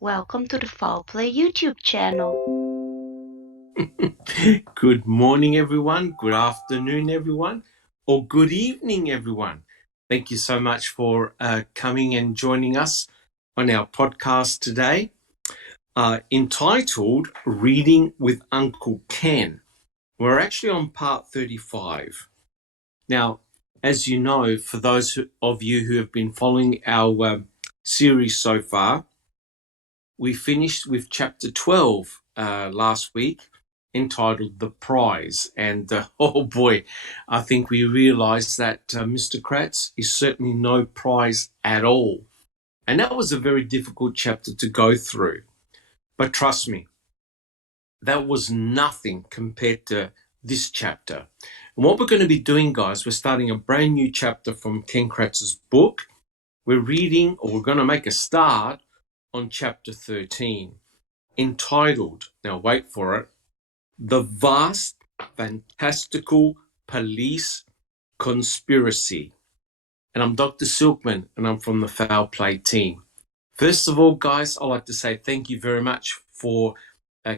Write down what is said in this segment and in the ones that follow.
Welcome to the Foul Play YouTube channel. Good morning, everyone. Good afternoon, everyone. Or good evening, everyone. Thank you so much for coming and joining us on our podcast today, entitled Reading with Uncle Ken. We're actually on part 35. Now, as you know, for those of you who have been following our series so far, we finished with chapter 12 last week, entitled The Prize. And oh boy, I think we realized that Mr. Kratz is certainly no prize at all. And that was a very difficult chapter to go through. But trust me, that was nothing compared to this chapter. And what we're going to be doing, guys, we're starting a brand new chapter from Ken Kratz's book. We're reading, or we're going to make a start on chapter 13, entitled, now wait for it, The Vast Fantastical Police Conspiracy. And I'm Dr. Silkman, and I'm from the Foul Play team. First of all, guys, I'd like to say thank you very much for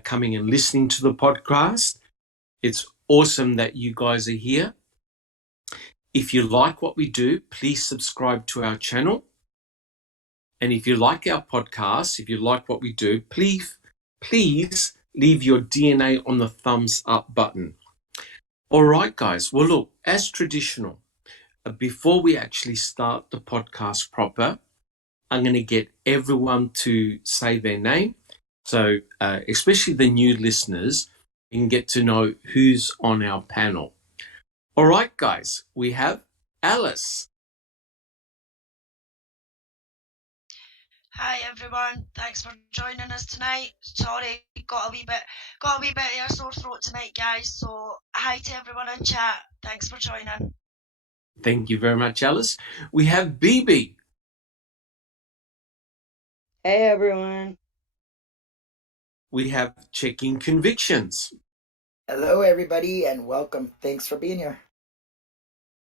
coming and listening to the podcast. It's awesome that you guys are here. If you like what we do, please subscribe to our channel. And if you like our podcast, if you like what we do, please leave your DNA on the thumbs up button. All right, guys. Well, look, as traditional, before we actually start the podcast proper, I'm going to get everyone to say their name. So especially the new listeners, you can get to know who's on our panel. All right, guys, we have Alice. Hi everyone, thanks for joining us tonight. Sorry, got a wee bit of a sore throat tonight, guys. So hi to everyone in chat. Thanks for joining. Thank you very much, Alice. We have BB. Hey everyone. We have Checking Convictions. Hello everybody and welcome. Thanks for being here.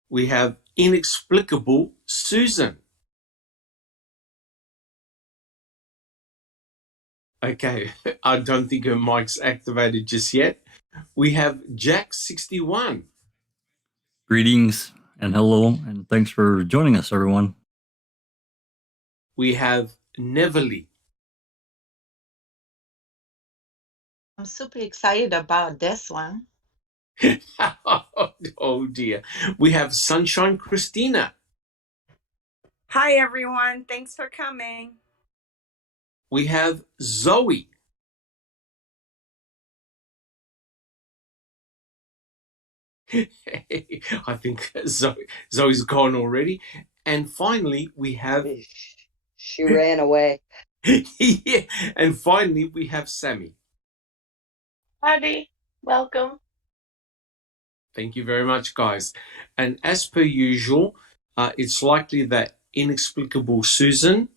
We have Inexplicable Susan. Okay, I don't think her mic's activated just yet. We have Jack61. Greetings and hello, and thanks for joining us, everyone. We have Neverly. I'm super excited about this one. Oh dear. We have Sunshine Christina. Hi everyone, thanks for coming. We have Zoe. I think Zoe's gone already. And finally, we have... She ran away. Yeah. And finally, we have Sammy. Howdy, welcome. Thank you very much, guys. And as per usual, it's likely that Inexplicable Susan,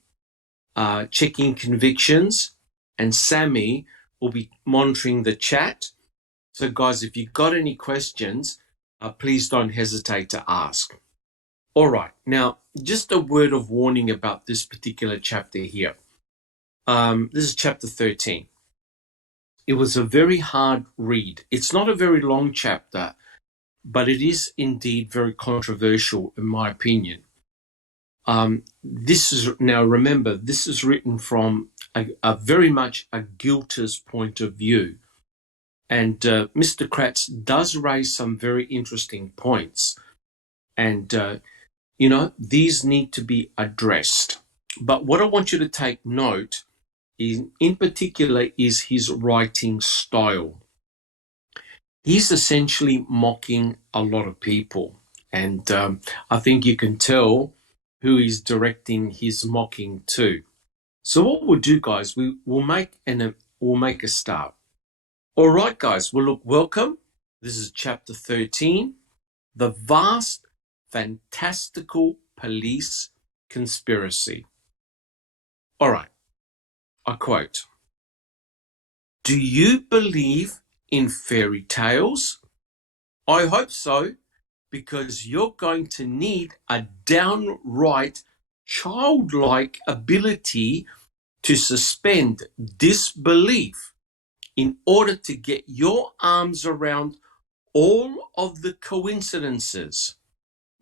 Checking Convictions, and Sammy will be monitoring the chat. So, guys, if you've got any questions, please don't hesitate to ask. All right. Now, just a word of warning about this particular chapter here. This is chapter 13. It was a very hard read. It's not a very long chapter, but it is indeed very controversial, in my opinion. This is, now remember, this is written from a very much a guilter's point of view. And Mr. Kratz does raise some very interesting points. And, these need to be addressed. But what I want you to take note in particular is his writing style. He's essentially mocking a lot of people. And I think you can tell who he's directing his mocking to. So what we'll do, guys, we'll make a start. All right, guys. Well, look, welcome. This is chapter 13, The Vast Fantastical Police Conspiracy. All right. I quote, "Do you believe in fairy tales? I hope so, because you're going to need a downright childlike ability to suspend disbelief in order to get your arms around all of the coincidences,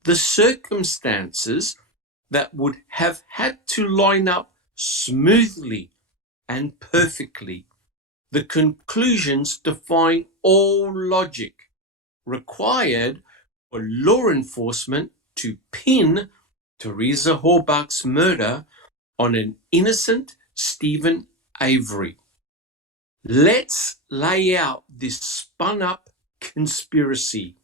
the circumstances that would have had to line up smoothly and perfectly, the conclusions defying all logic required for law enforcement to pin Teresa Horbach's murder on an innocent Stephen Avery. Let's lay out this spun up conspiracy.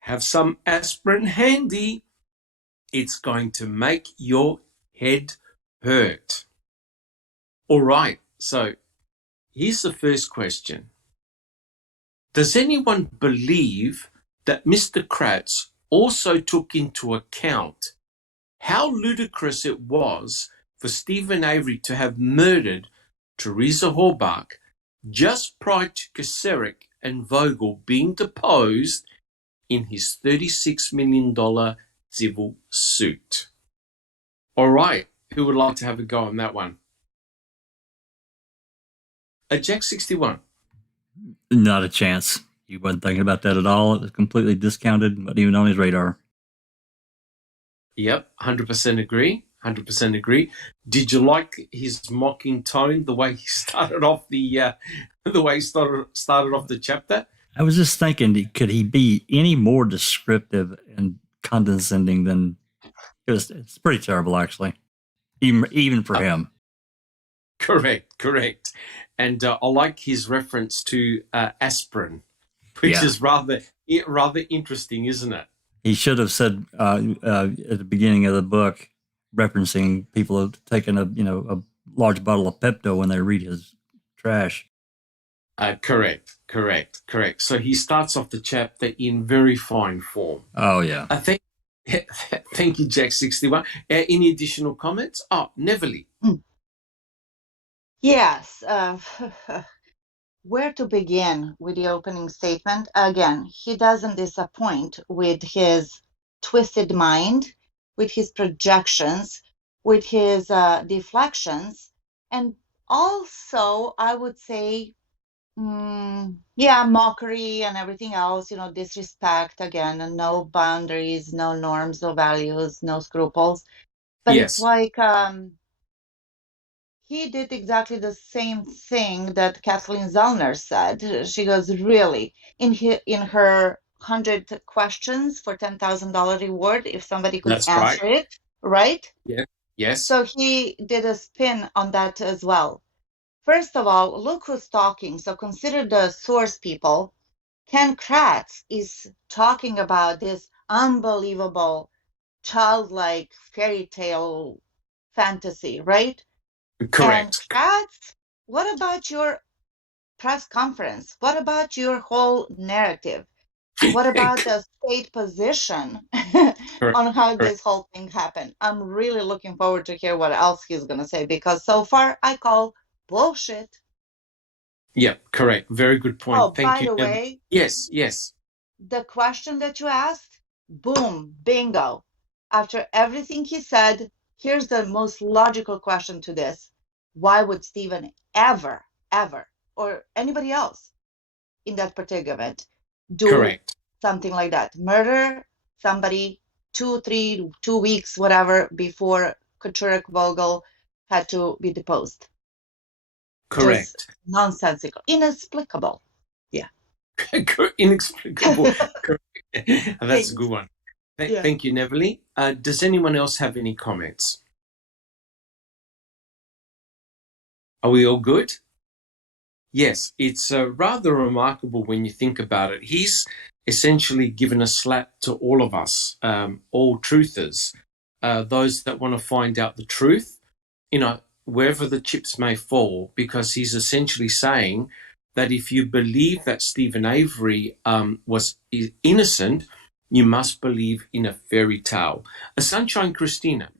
Have some aspirin handy. It's going to make your head hurt. All right, so here's the first question. Does anyone believe that Mr. Kratz also took into account how ludicrous it was for Stephen Avery to have murdered Teresa Horbach just prior to Kacerek and Vogel being deposed in his $36 million civil suit? All right, who would like to have a go on that one? Jack 61. Not a chance. He wasn't thinking about that at all. It was completely discounted, not even on his radar. Yep, 100% agree. 100% agree. Did you like his mocking tone, the way he started off the started off the chapter? I was just thinking, could he be any more descriptive and condescending than it's pretty terrible, actually, even for him. Correct. And I like his reference to aspirin, which is rather interesting, isn't it? He should have said at the beginning of the book, referencing people taking a large bottle of Pepto when they read his trash. Correct. So he starts off the chapter in very fine form. Oh, yeah. Thank you, Jack 61. Any additional comments? Oh, Neverly. Yes. Where to begin with the opening statement? Again, he doesn't disappoint with his twisted mind, with his projections, with his deflections, and also, I would say, mockery and everything else, disrespect again, and no boundaries, no norms, no values, no scruples. But Yes. It's like he did exactly the same thing that Kathleen Zellner said. She goes, really, in her 100 questions for $10,000 reward, if somebody could answer it, right? Yeah. Yes. So he did a spin on that as well. First of all, look who's talking. So consider the source people. Ken Kratz is talking about this unbelievable, childlike fairy tale fantasy, right? Correct. And Kratz, what about your press conference? What about your whole narrative? What about the state position on how this whole thing happened? I'm really looking forward to hear what else he's going to say, because so far I call bullshit. Yeah, correct. Very good point. Oh, Thank you. by the way, yes. The question that you asked, boom, bingo. After everything he said, here's the most logical question to this. Why would Stephen ever, or anybody else in that predicament do something like that? Murder somebody 2 weeks, whatever, before Kacerek Vogel had to be deposed. Correct. Just nonsensical, inexplicable. Yeah. Inexplicable. That's a good one. Thank you, Neverly. Does anyone else have any comments? Are we all good? Yes, it's rather remarkable when you think about it. He's essentially given a slap to all of us, all truthers, those that want to find out the truth, wherever the chips may fall, because he's essentially saying that if you believe that Stephen Avery was innocent, you must believe in a fairy tale. Sunshine Christina.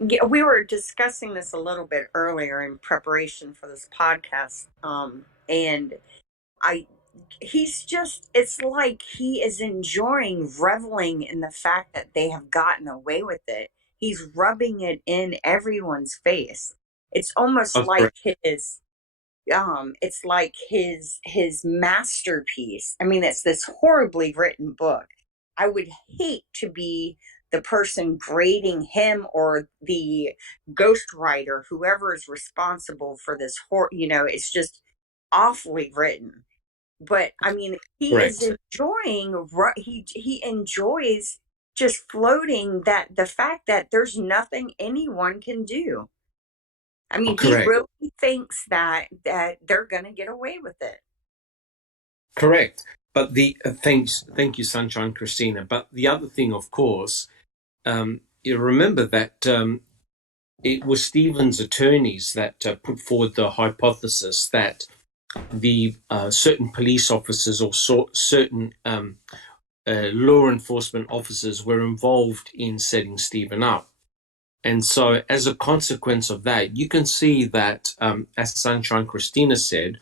We were discussing this a little bit earlier in preparation for this podcast, and it's like he is reveling in the fact that they have gotten away with it, he's rubbing it in everyone's face. It's almost Oh, like correct. it's like his masterpiece. I mean, it's this horribly written book. I would hate to be the person grading him or the ghostwriter, whoever is responsible for this it's just awfully written. But I mean, he is Correct. enjoying, he enjoys just floating that the fact that there's nothing anyone can do. I mean, he Correct. really thinks that they're going to get away with it. Correct. But thank you, Sunshine Christina. But the other thing, of course, you remember that it was Stephen's attorneys that put forward the hypothesis that the certain police officers or certain law enforcement officers were involved in setting Stephen up. And so as a consequence of that, you can see that, as Sunshine Christina said,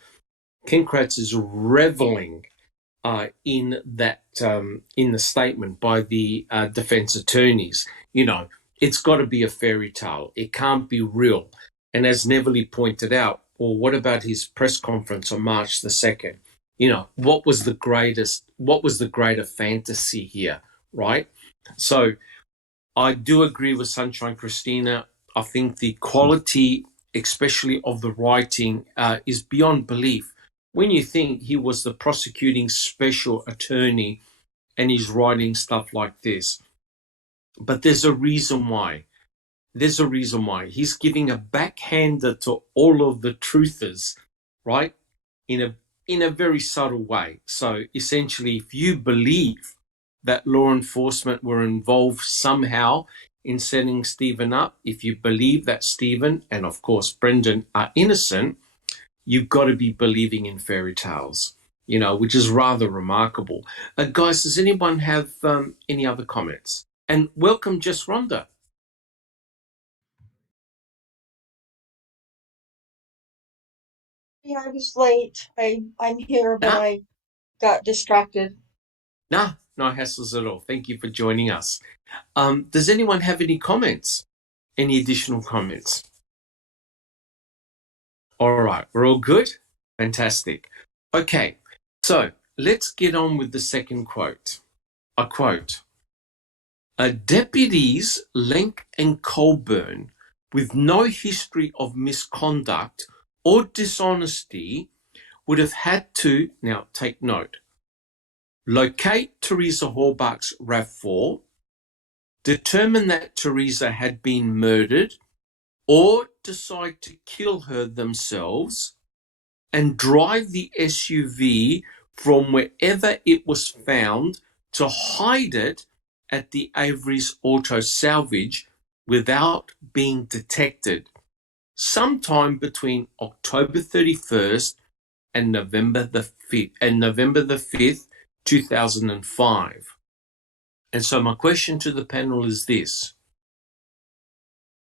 Ken Kratz is reveling in that in the statement by the defense attorneys. It's got to be a fairy tale. It can't be real. And as Neverly pointed out, well, what about his press conference on March the 2nd? What was the greater fantasy here, right? So I do agree with Sunshine Christina. I think the quality, especially of the writing, is beyond belief. When you think he was the prosecuting special attorney and he's writing stuff like this. But there's a reason why. He's giving a backhander to all of the truthers, right? In a very subtle way. So essentially, if you believe that law enforcement were involved somehow in setting Stephen up, if you believe that Stephen and, of course, Brendan are innocent, you've got to be believing in fairy tales, which is rather remarkable. Guys, does anyone have any other comments? And welcome, Jess Rhonda. Yeah, I was late. I'm here, but Ah. I got distracted. No hassles at all. Thank you for joining us. Does anyone have any comments? Any additional comments? All right, we're all good? Fantastic. Okay, so let's get on with the second quote. I quote, "Deputies Lenk and Colburn, with no history of misconduct or dishonesty, would have had to," now take note, "locate Teresa Horbach's RAV4, determine that Teresa had been murdered, or decide to kill her themselves, and drive the SUV from wherever it was found to hide it at the Avery's Auto Salvage without being detected, sometime between October 31st and November the 5th, 2005. And so my question to the panel is this: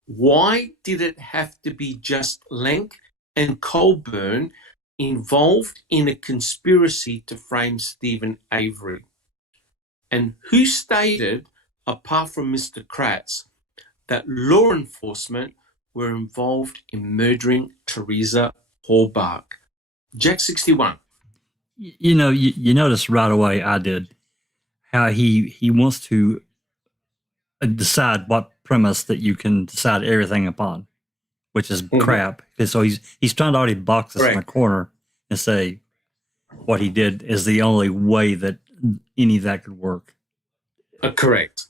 why did it have to be just Lenk and Colburn involved in a conspiracy to frame Stephen Avery? And who stated, apart from Mr. Kratz, that law enforcement were involved in murdering Teresa Horbach? Jack 61. You notice right away, I did, how he wants to decide what premise that you can decide everything upon, which is crap. And so he's trying to already box us in a corner and say what he did is the only way that any of that could work. Correct.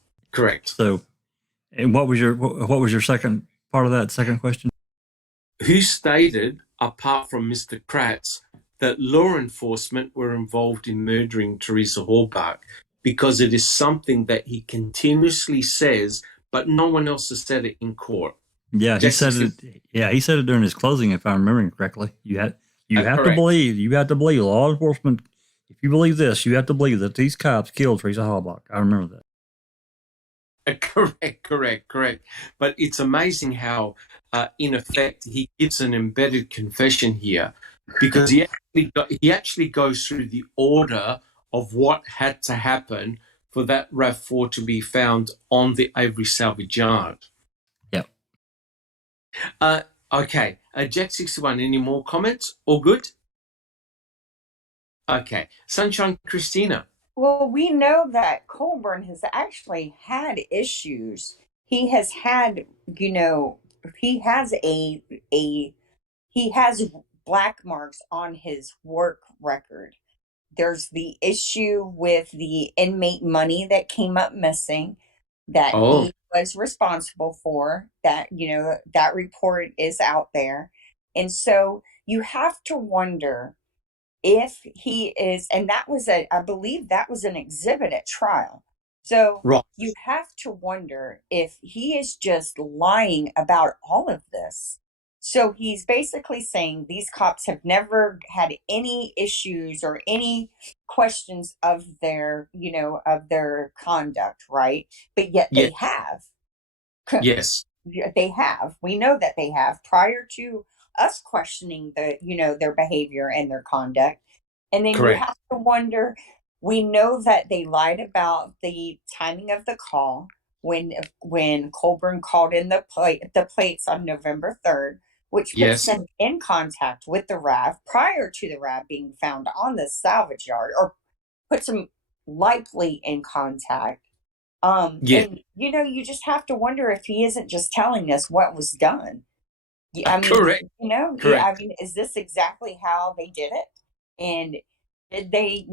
So, and what was your second part of that second question? Who stated, apart from Mr. Kratz, that law enforcement were involved in murdering Teresa Horbach? Because it is something that he continuously says, but no one else has said it in court. Yeah, he said it. Yeah, he said it during his closing, if I'm remembering correctly. You have to believe law enforcement. If you believe this, you have to believe that these cops killed Teresa Horbach. I remember that. Correct. But it's amazing how, in effect, he gives an embedded confession here, because he actually goes through the order of what had to happen for that RAV4 to be found on the Avery salvage yard. Yep. Okay. Jack 61, any more comments? All good? Okay. Sunshine Christina. Well, we know that Colburn has actually had issues. He has had, you know, he has he has black marks on his work record. There's the issue with the inmate money that came up missing that Oh, he was responsible for. That, that report is out there. And so you have to wonder if he is, and that was I believe that was an exhibit at trial. So right. you have to wonder if he is just lying about all of this. So he's basically saying these cops have never had any issues or any questions of their, of their conduct, right? But yet Yeah. they have. Yes. They have. We know that they have prior to us questioning their behavior and their conduct. And then Correct. you have to wonder, we know that they lied about the timing of the call when Colburn called in the plates on November 3rd, which puts Yes. them in contact with the RAV prior to the RAV being found on the salvage yard, or puts them likely in contact. Yeah. And you just have to wonder if he isn't just telling us what was done. I mean, Correct. Correct. I mean, is this exactly how they did it? And did they,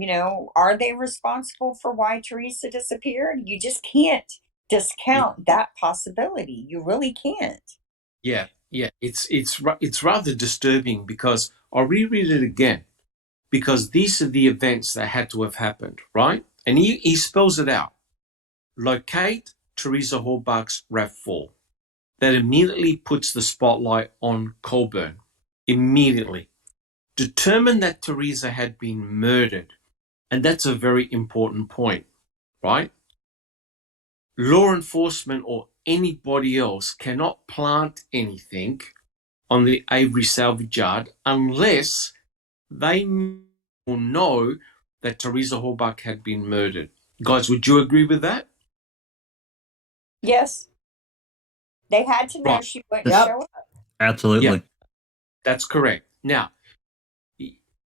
are they responsible for why Teresa disappeared? You just can't discount that possibility. You really can't. Yeah. Yeah. It's rather disturbing because I'll reread it again, because these are the events that had to have happened, right? And he spells it out. Locate Teresa Horbach's RAV4. That immediately puts the spotlight on Colburn. Immediately. Determine that Teresa had been murdered. And that's a very important point, right? Law enforcement or anybody else cannot plant anything on the Avery salvage yard unless they know that Teresa Horbach had been murdered. Guys, would you agree with that? Yes. They had to know Right. she wouldn't Yep. show up. Absolutely. Yeah, that's correct. Now,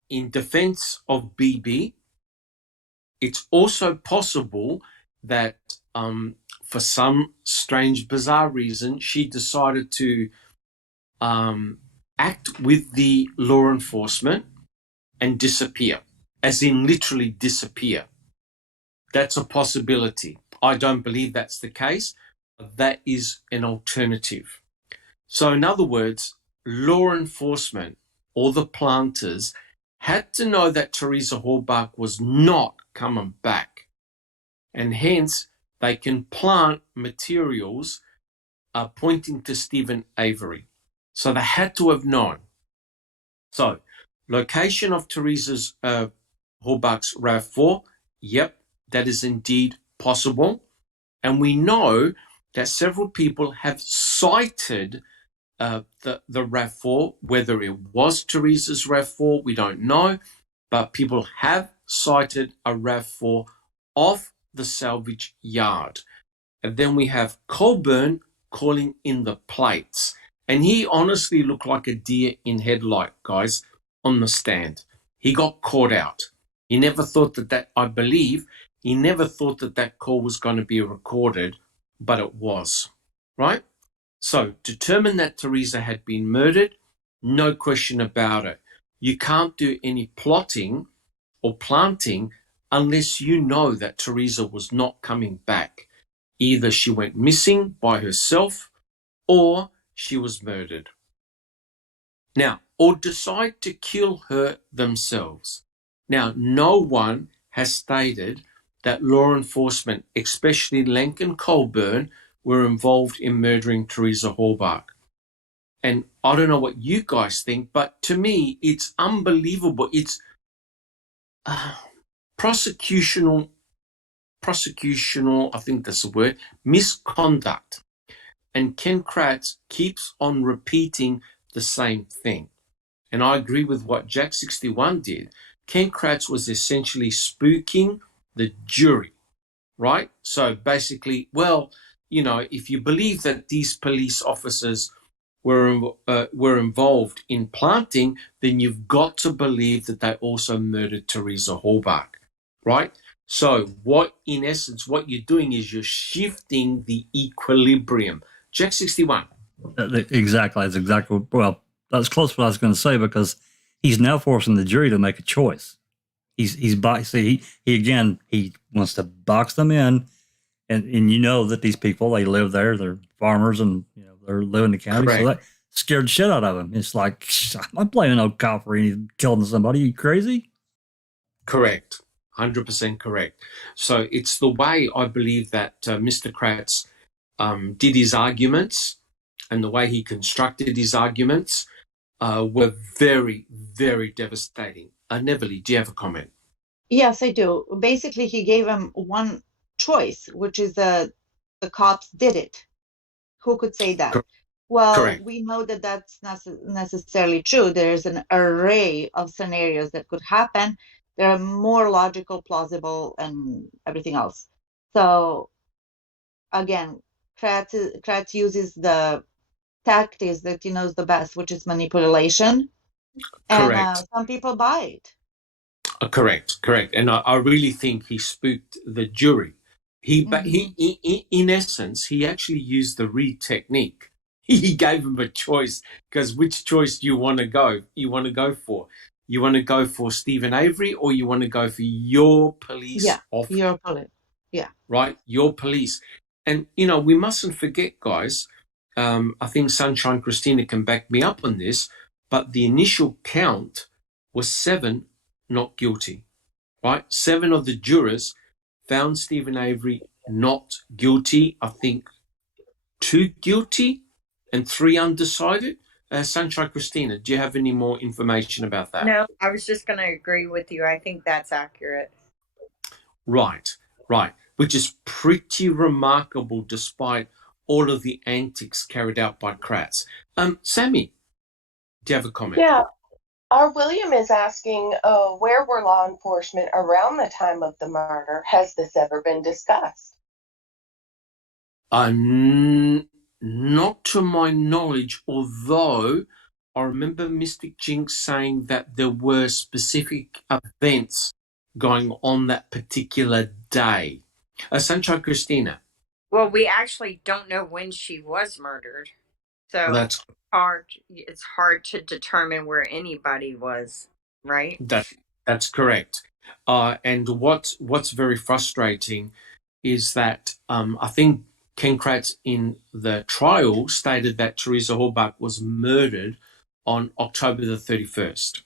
in defense of BB, it's also possible that for some strange, bizarre reason, she decided to act with the law enforcement and disappear, as in literally disappear. That's a possibility. I don't believe that's the case. That is an alternative. So in other words, law enforcement or the planters had to know that Teresa Horbach was not coming back. And hence, they can plant materials pointing to Stephen Avery. So they had to have known. So, location of Teresa's Horbach's RAV4, yep, that is indeed possible. And we know that several people have cited the RAV4, whether it was Teresa's RAV4, we don't know, but people have cited a RAV4 off the salvage yard. And then we have Colburn calling in the plates. And he honestly looked like a deer in headlight, guys, on the stand. He got caught out. He never thought I believe, he never thought that call was going to be recorded, but it was, right? So, determine that Teresa had been murdered, no question about it. You can't do any plotting or planting unless you know that Teresa was not coming back. Either she went missing by herself or she was murdered. Now, or decide to kill her themselves. Now, no one has stated that law enforcement, especially Lincoln Colburn, were involved in murdering Teresa Horbach. And I don't know what you guys think, but to me, it's unbelievable. It's prosecutional, I think that's the word, misconduct. And Ken Kratz keeps on repeating the same thing. And I agree with what Jack 61 did. Ken Kratz was essentially spooking the jury. right? So basically, well, if you believe that these police officers were involved in planting, then you've got to believe that they also murdered Teresa Halbach, right? So in essence, what you're doing is you're shifting the equilibrium. Check 61. Exactly. That's exactly. Well, that's close to what I was going to say, because he's now forcing the jury to make a choice. He wants to box them in, and that these people, they live there, they're farmers, and they're living in the county, Correct. so that scared the shit out of him. It's like, I'm not blaming no cop for killing somebody. You crazy? Correct. 100% correct. So it's the way I believe that Mr. Kratz did his arguments, and the way he constructed his arguments were very, very devastating. Neverly, do you have a comment? Yes, I do. Basically, he gave him one choice, which is the cops did it. Who could say that? Well, Correct. we know that that's not necessarily true. There's an array of scenarios that could happen. There are more logical, plausible, and everything else. So, again, Kratz uses the tactics that he knows the best, which is manipulation. Correct. And some people buy it. Correct. And I really think he spooked the jury. In essence, he actually used the Reed technique. He gave him a choice, because which choice do you want to go? You want to go for? You want to go for Stephen Avery, or you want to go for your police officer? Your police. Yeah. Right? Your police. And, we mustn't forget, guys, I think Sunshine Christina can back me up on this, but the initial count was 7 not guilty, right? 7 of the jurors found Stephen Avery not guilty. I think 2 guilty and 3 undecided. Sunshine Christina, do you have any more information about that? No, I was just going to agree with you. I think that's accurate. Right. Which is pretty remarkable, despite all of the antics carried out by Kratz. Sammy, do you have a comment? Yeah. Our William is asking, where were law enforcement around the time of the murder? Has this ever been discussed? Not to my knowledge, although I remember Mystic Jinx saying that there were specific events going on that particular day. Sunshine Christina. Well, we actually don't know when she was murdered. So that's hard. It's hard to determine where anybody was, right? That's correct. And what's very frustrating is that I think Ken Kratz in the trial stated that Teresa Halbach was murdered on October the 31st.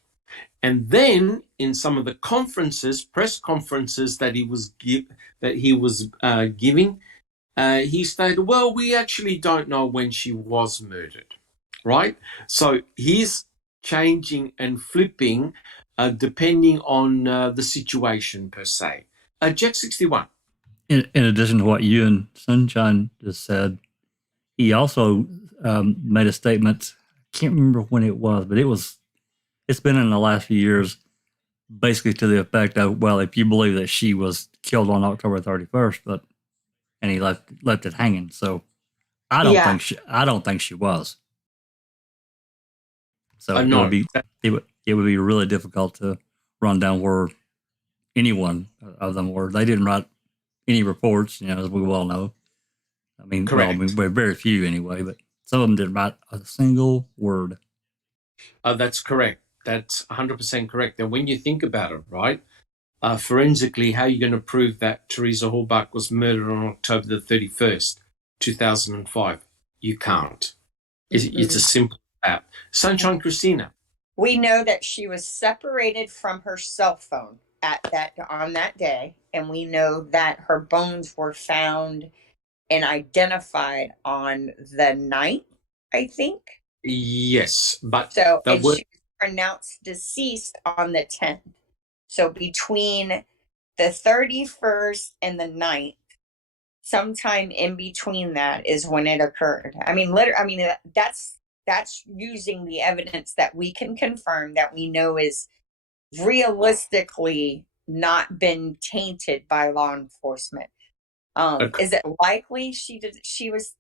And then in some of the press conferences that he was giving, he stated, well, we actually don't know when she was murdered, right? So he's changing and flipping depending on the situation per se. Jack 61. In addition to what you and Sunshine just said, he also made a statement. I can't remember when it was, but it's been in the last few years, basically to the effect of, well, if you believe that she was killed on October 31st, and he left it hanging. So I don't think she was. So it would be really difficult to run down where any one of them were. They didn't write any reports, as we well know. I mean, very few anyway, but some of them didn't write a single word. That's correct. That's 100% correct. And when you think about it, right, forensically, how are you going to prove that Teresa Halbach was murdered on October the 31st, 2005? You can't. It's a simple app. Sunshine Christina. We know that she was separated from her cell phone on that day, and we know that her bones were found and identified on the 9th, I think. Yes, but she was pronounced deceased on the 10th. So between the 31st and the 9th, sometime in between that is when it occurred. I mean, that's using the evidence that we can confirm, that we know is realistically not been tainted by law enforcement. Okay. Is it likely she was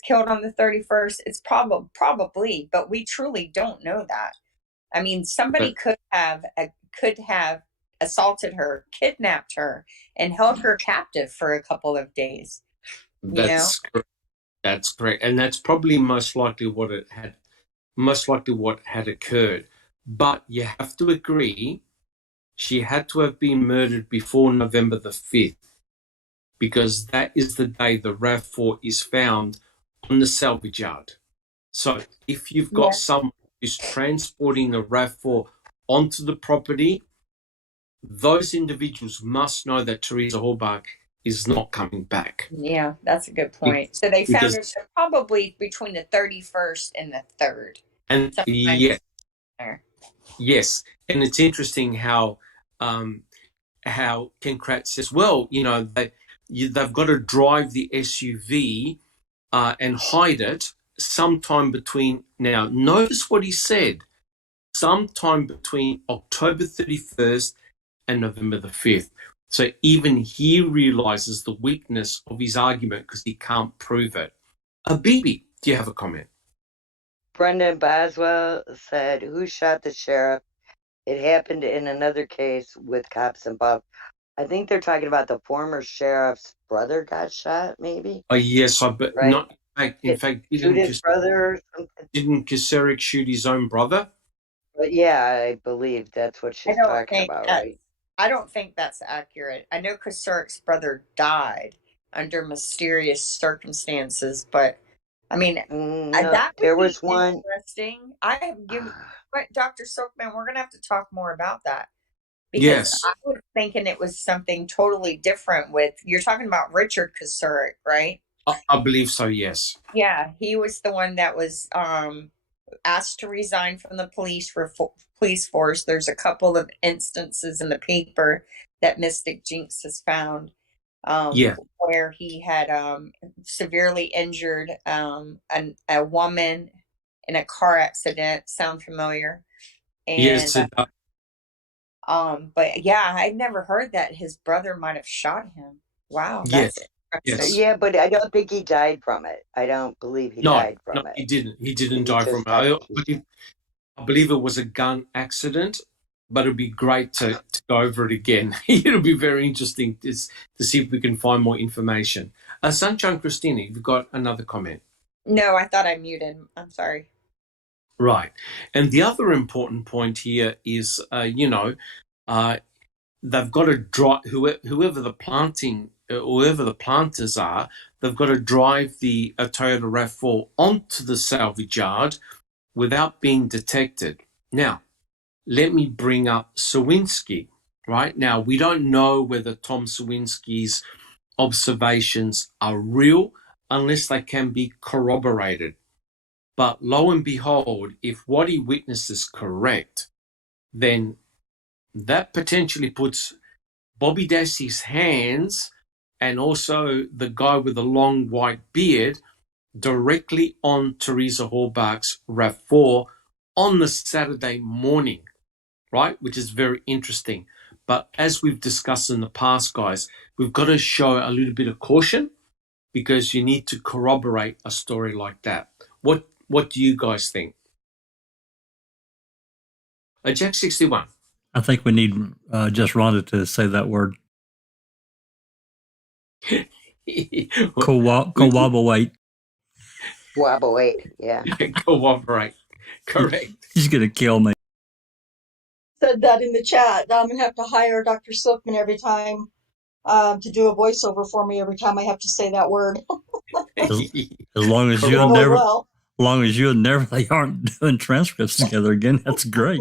killed on the 31st? It's probably, but we truly don't know that. I mean, somebody could have assaulted her, kidnapped her, and held her captive for a couple of days. That's correct, and that's probably most likely what had occurred. But you have to agree, she had to have been murdered before November the 5th, because that is the day the RAV4 is found on the salvage yard. So if you've got someone who's transporting a RAV4 onto the property, those individuals must know that Teresa Hallbach is not coming back. Yeah, that's a good point. So they found her probably between the 31st and the 3rd. And yes, and it's interesting how Ken Kratz says, well, they've got to drive the SUV and hide it sometime between, now notice what he said, sometime between October 31st and November the 5th. So even he realizes the weakness of his argument because he can't prove it. Bibi, do you have a comment? Brendan Boswell said, who shot the sheriff? It happened in another case with cops involved. I think they're talking about the former sheriff's brother got shot, maybe? Oh, yes, but right? not in fact, shoot his brother or something? Didn't Kasarik shoot his own brother? But yeah, I believe that's what she's talking about, right? I don't think that's accurate. I know Kasarik's brother died under mysterious circumstances, but I mean, that there was one. Interesting. I have given Dr. Silkman, we're going to have to talk more about that. Because I was thinking it was something totally different you're talking about Richard Kasarik, right? I believe so, yes. Yeah, he was the one that was asked to resign from the police force. There's a couple of instances in the paper that Mystic Jinx has found where he had severely injured a woman in a car accident. Sound familiar? And, yes, it does. But yeah, I'd never heard that his brother might have shot him. Wow. That's yes. Yeah, but I don't think he died from it. I don't believe he died from it. No, he didn't. He didn't die from it. I believe it was a gun accident, but it'd be great to go over it again. It'll be very interesting to see if we can find more information. Sunshine Christina, you've got another comment. No, I thought I muted. I'm sorry. Right. And the other important point here is, they've got to drive, whoever the planters are, they've got to drive the Toyota RAV4 onto the salvage yard without being detected. Now, let me bring up Sawinski, right? Now, we don't know whether Tom Sawinski's observations are real unless they can be corroborated. But lo and behold, if what he witnessed is correct, then that potentially puts Bobby Dassey's hands and also the guy with the long white beard directly on Teresa Hallbach's RAV4 on the Saturday morning, right? Which is very interesting. But as we've discussed in the past, guys, we've got to show a little bit of caution because you need to corroborate a story like that. What do you guys think? Jack 61. I think we need just Rhonda to say that word. Corroborate. Corroborate, yeah. Corroborate. Correct. She's going to kill me. Said that in the chat. I'm going to have to hire Dr. Silkman every time to do a voiceover for me every time I have to say that word. as long as you never... Well. As long as you and never they aren't doing transcripts together again, that's great.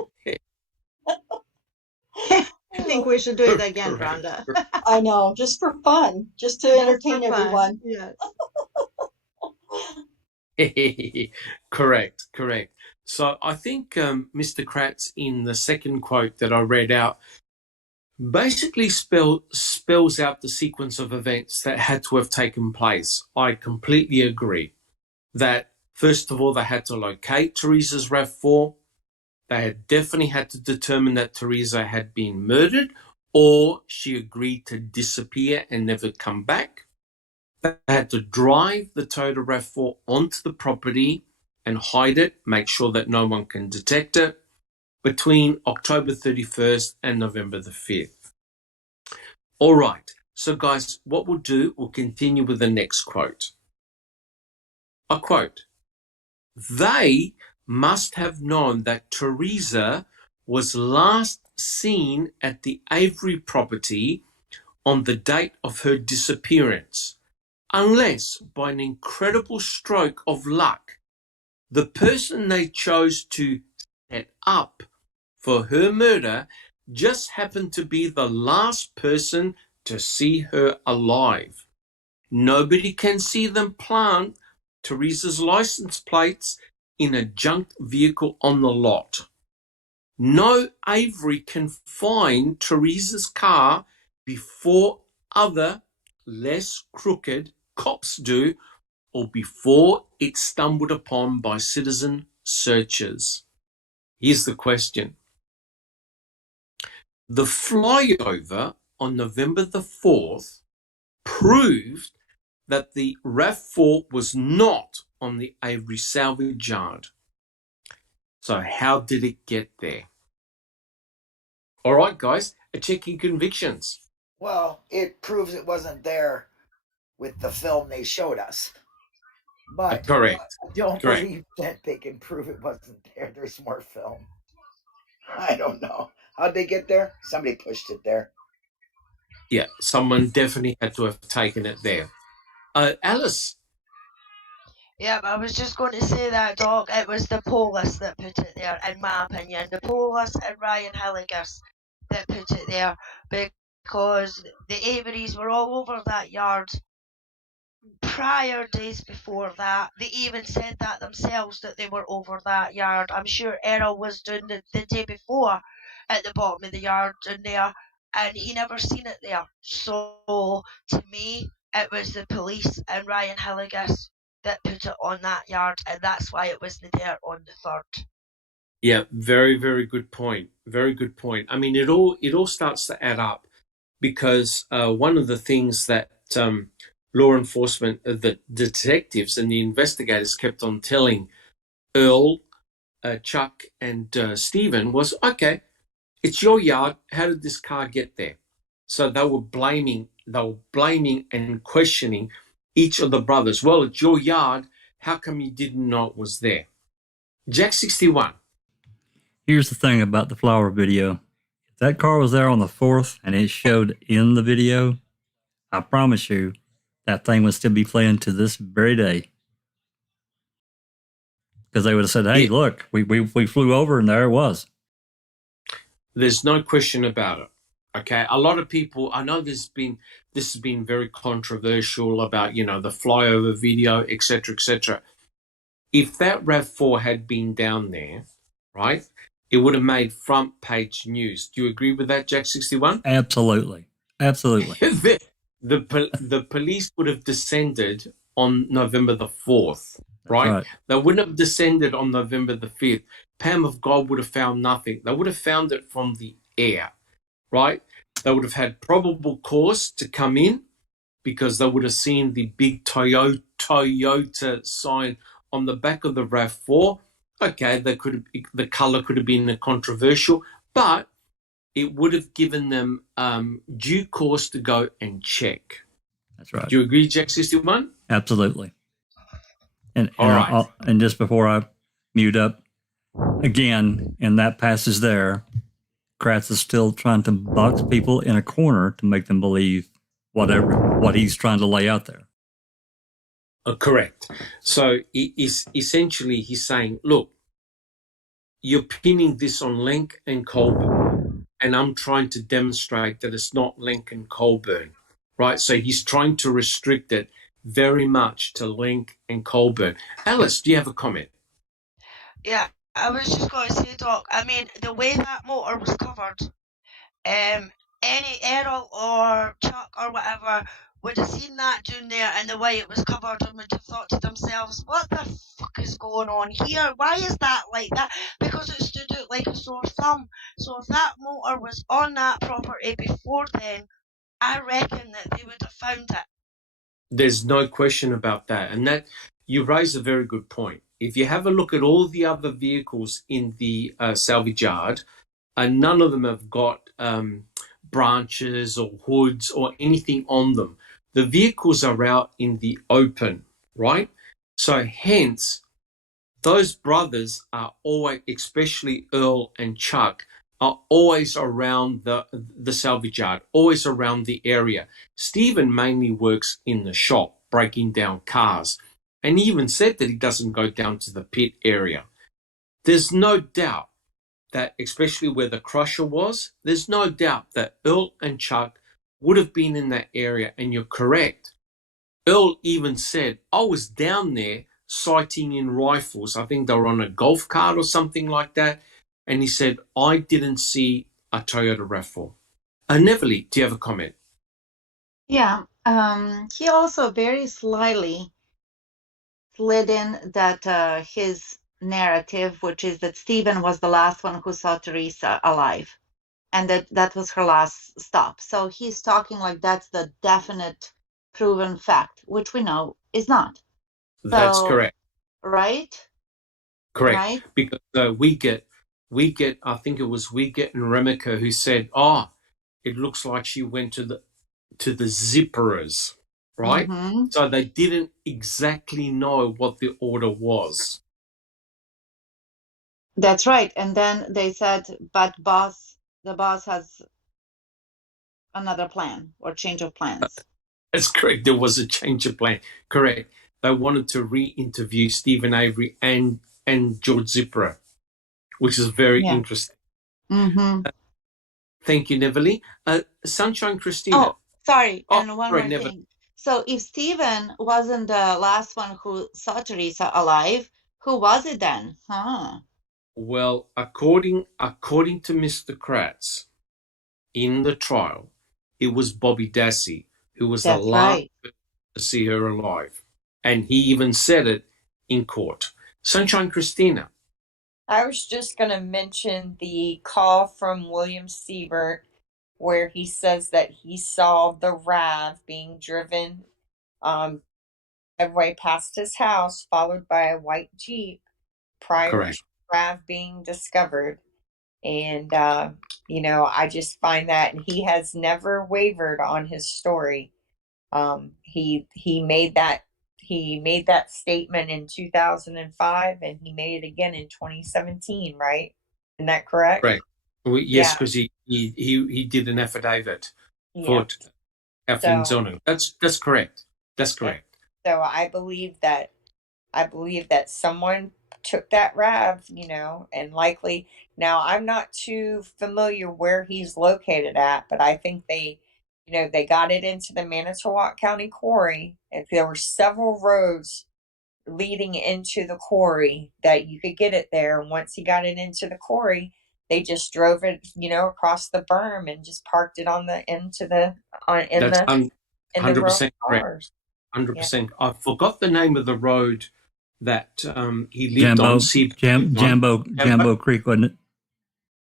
I think we should do it again, Rhonda. I know, just for fun, just to entertain everyone. Yes. Correct. So I think Mr. Kratz, in the second quote that I read out, basically spells out the sequence of events that had to have taken place. I completely agree that, first of all, they had to locate Teresa's RAV4. They had definitely had to determine that Teresa had been murdered or she agreed to disappear and never come back. They had to drive the Toyota RAV4 onto the property and hide it, make sure that no one can detect it, between October 31st and November the 5th. All right. So, guys, what we'll do, we'll continue with the next quote. A quote. They must have known that Teresa was last seen at the Avery property on the date of her disappearance, unless by an incredible stroke of luck, the person they chose to set up for her murder just happened to be the last person to see her alive. Nobody can see them plant Teresa's license plates in a junk vehicle on the lot. No Avery can find Teresa's car before other, less crooked cops do, or before it's stumbled upon by citizen searchers. Here's the question. The flyover on November the 4th proved that the RAV4 was not on the Avery salvage yard. So how did it get there? All right, guys, checking convictions. Well, it proves it wasn't there with the film they showed us. But Correct. I don't Correct. believe that they can prove it wasn't there. There's more film. I don't know. How'd they get there? Somebody pushed it there. Yeah, someone definitely had to have taken it there. Alice. Yeah, I was just going to say that, Doc. It was the police that put it there, in my opinion. The police and Ryan Hilligus that put it there, because the Averys were all over that yard prior days before that. They even said that themselves, that they were over that yard. I'm sure Errol was doing the day before at the bottom of the yard in there, and he never seen it there. So to me, it was the police and Ryan Hilligus that put it on that yard, and that's why it wasn't there on the 3rd. Yeah, very, very good point. Very good point. I mean, it all starts to add up, because one of the things that law enforcement, the detectives and the investigators kept on telling Earl, Chuck, and Stephen was, okay, it's your yard. How did this car get there? So they were blaming and questioning each of the brothers. Well, it's your yard. How come you didn't know it was there? Jack 61. Here's the thing about the flower video. If that car was there on the 4th and it showed in the video, I promise you that thing would still be playing to this very day. Because they would have said, hey, look, we flew over and there it was. There's no question about it. Okay, a lot of people, I know this has been very controversial about, the flyover video, etc., etc. If that RAV4 had been down there, right, it would have made front page news. Do you agree with that, Jack 61? Absolutely. The police would have descended on November the 4th, right? They wouldn't have descended on November the 5th. Pam of God would have found nothing. They would have found it from the air, right? They would have had probable cause to come in, because they would have seen the big Toyota sign on the back of the RAV4. Okay, the color could have been controversial, but it would have given them due course to go and check. That's right. Do you agree, Jack 61? Absolutely. And all right. And just before I mute up, again, in that passage there, Kratz is still trying to box people in a corner to make them believe what he's trying to lay out there. Correct. So essentially he's saying, look, you're pinning this on Lenk and Colburn, and I'm trying to demonstrate that it's not Lenk and Colburn, right? So he's trying to restrict it very much to Lenk and Colburn. Alice, do you have a comment? Yeah, I was just going to say, Doc, I mean, the way that motor was covered, any Errol or Chuck or whatever would have seen that down there and the way it was covered and would have thought to themselves, what the fuck is going on here? Why is that like that? Because it stood out like a sore thumb. So if that motor was on that property before then, I reckon that they would have found it. There's no question about that. And that you raise a very good point. If you have a look at all the other vehicles in the salvage yard, none of them have got branches or hoods or anything on them. The vehicles are out in the open, right? So hence, those brothers are always, especially Earl and Chuck, are always around the salvage yard, always around the area. Stephen mainly works in the shop, breaking down cars. And he even said that he doesn't go down to the pit area. There's no doubt that, especially where the crusher was, there's no doubt that Earl and Chuck would have been in that area. And you're correct. Earl even said, I was down there sighting in rifles. I think they were on a golf cart or something like that. And he said, I didn't see a Toyota RAV4. Neverly, do you have a comment? Yeah. He also very slyly slid in that his narrative, which is that Stephen was the last one who saw Teresa alive, and that was her last stop. So he's talking like that's the definite proven fact, which we know is not. That's So, correct. right? Correct. Right? Because we get, I think it was Wiegert and Remeke who said, it looks like she went to the zipperers, right? Mm-hmm. So they didn't exactly know what the order was. That's right. And then they said, but the boss has another plan or change of plans. That's correct. There was a change of plan. Correct. They wanted to re-interview Stephen Avery and George Zipperer, which is very interesting. Mm-hmm. Thank you, Neverly. Sunshine Christina. Oh, sorry. And one sorry, more thing. So if Stephen wasn't the last one who saw Teresa alive, who was it then? Well, according to Mr. Kratz, in the trial, it was Bobby Dassey who was the last person to see her alive. And he even said it in court. Sunshine Christina. I was just going to mention the call from William Siebert where he says that he saw the RAV being driven driveway past his house, followed by a white Jeep prior to RAV being discovered. And, I just find that he has never wavered on his story. He made that statement in 2005 and he made it again in 2017, right? Isn't that correct? Right. Well, yes, because he did an affidavit for Kathleen Zono. That's correct. That's correct. So I believe that someone took that RAV, and likely now I'm not too familiar where he's located at, but I think they got it into the Manitowoc County Quarry, and there were several roads leading into the quarry that you could get it there. And once he got it into the quarry, they just drove it, across the berm and just parked it in the 100% correct. 100%. I forgot the name of the road that he lived on. Jambo Creek, wasn't it?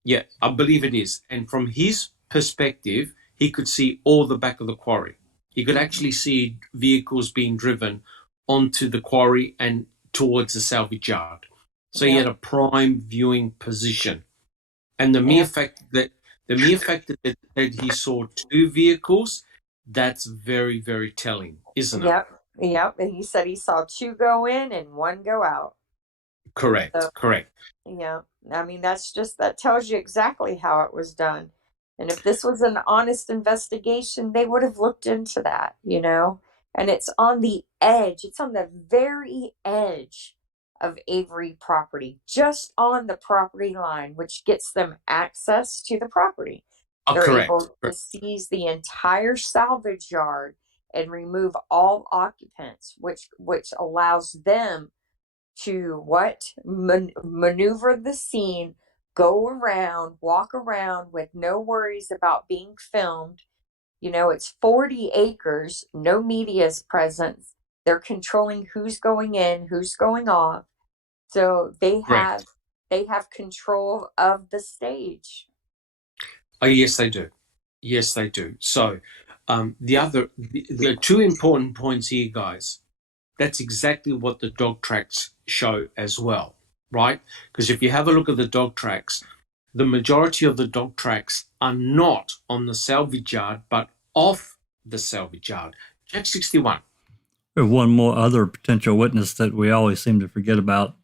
Yeah, I believe it is. And from his perspective, he could see all the back of the quarry. He could actually see vehicles being driven onto the quarry and towards the salvage yard. So he had a prime viewing position. And the mere fact that he saw two vehicles, that's very, very telling, isn't it? Yep. And he said he saw two go in and one go out. Correct. Yeah. I mean, that tells you exactly how it was done. And if this was an honest investigation, they would have looked into that, And it's on the edge. It's on the very edge of Avery property, just on the property line, which gets them access to the property. They're able to seize the entire salvage yard and remove all occupants, which allows them to maneuver the scene, go around, walk around with no worries about being filmed. It's 40 acres, no media is present. They're controlling who's going in, who's going off. So they have control of the stage. Oh, yes, they do. Yes, they do. So the two important points here, guys. That's exactly what the dog tracks show as well, right? Because if you have a look at the dog tracks, the majority of the dog tracks are not on the salvage yard, but off the salvage yard. Jack 61. There's one more other potential witness that we always seem to forget about,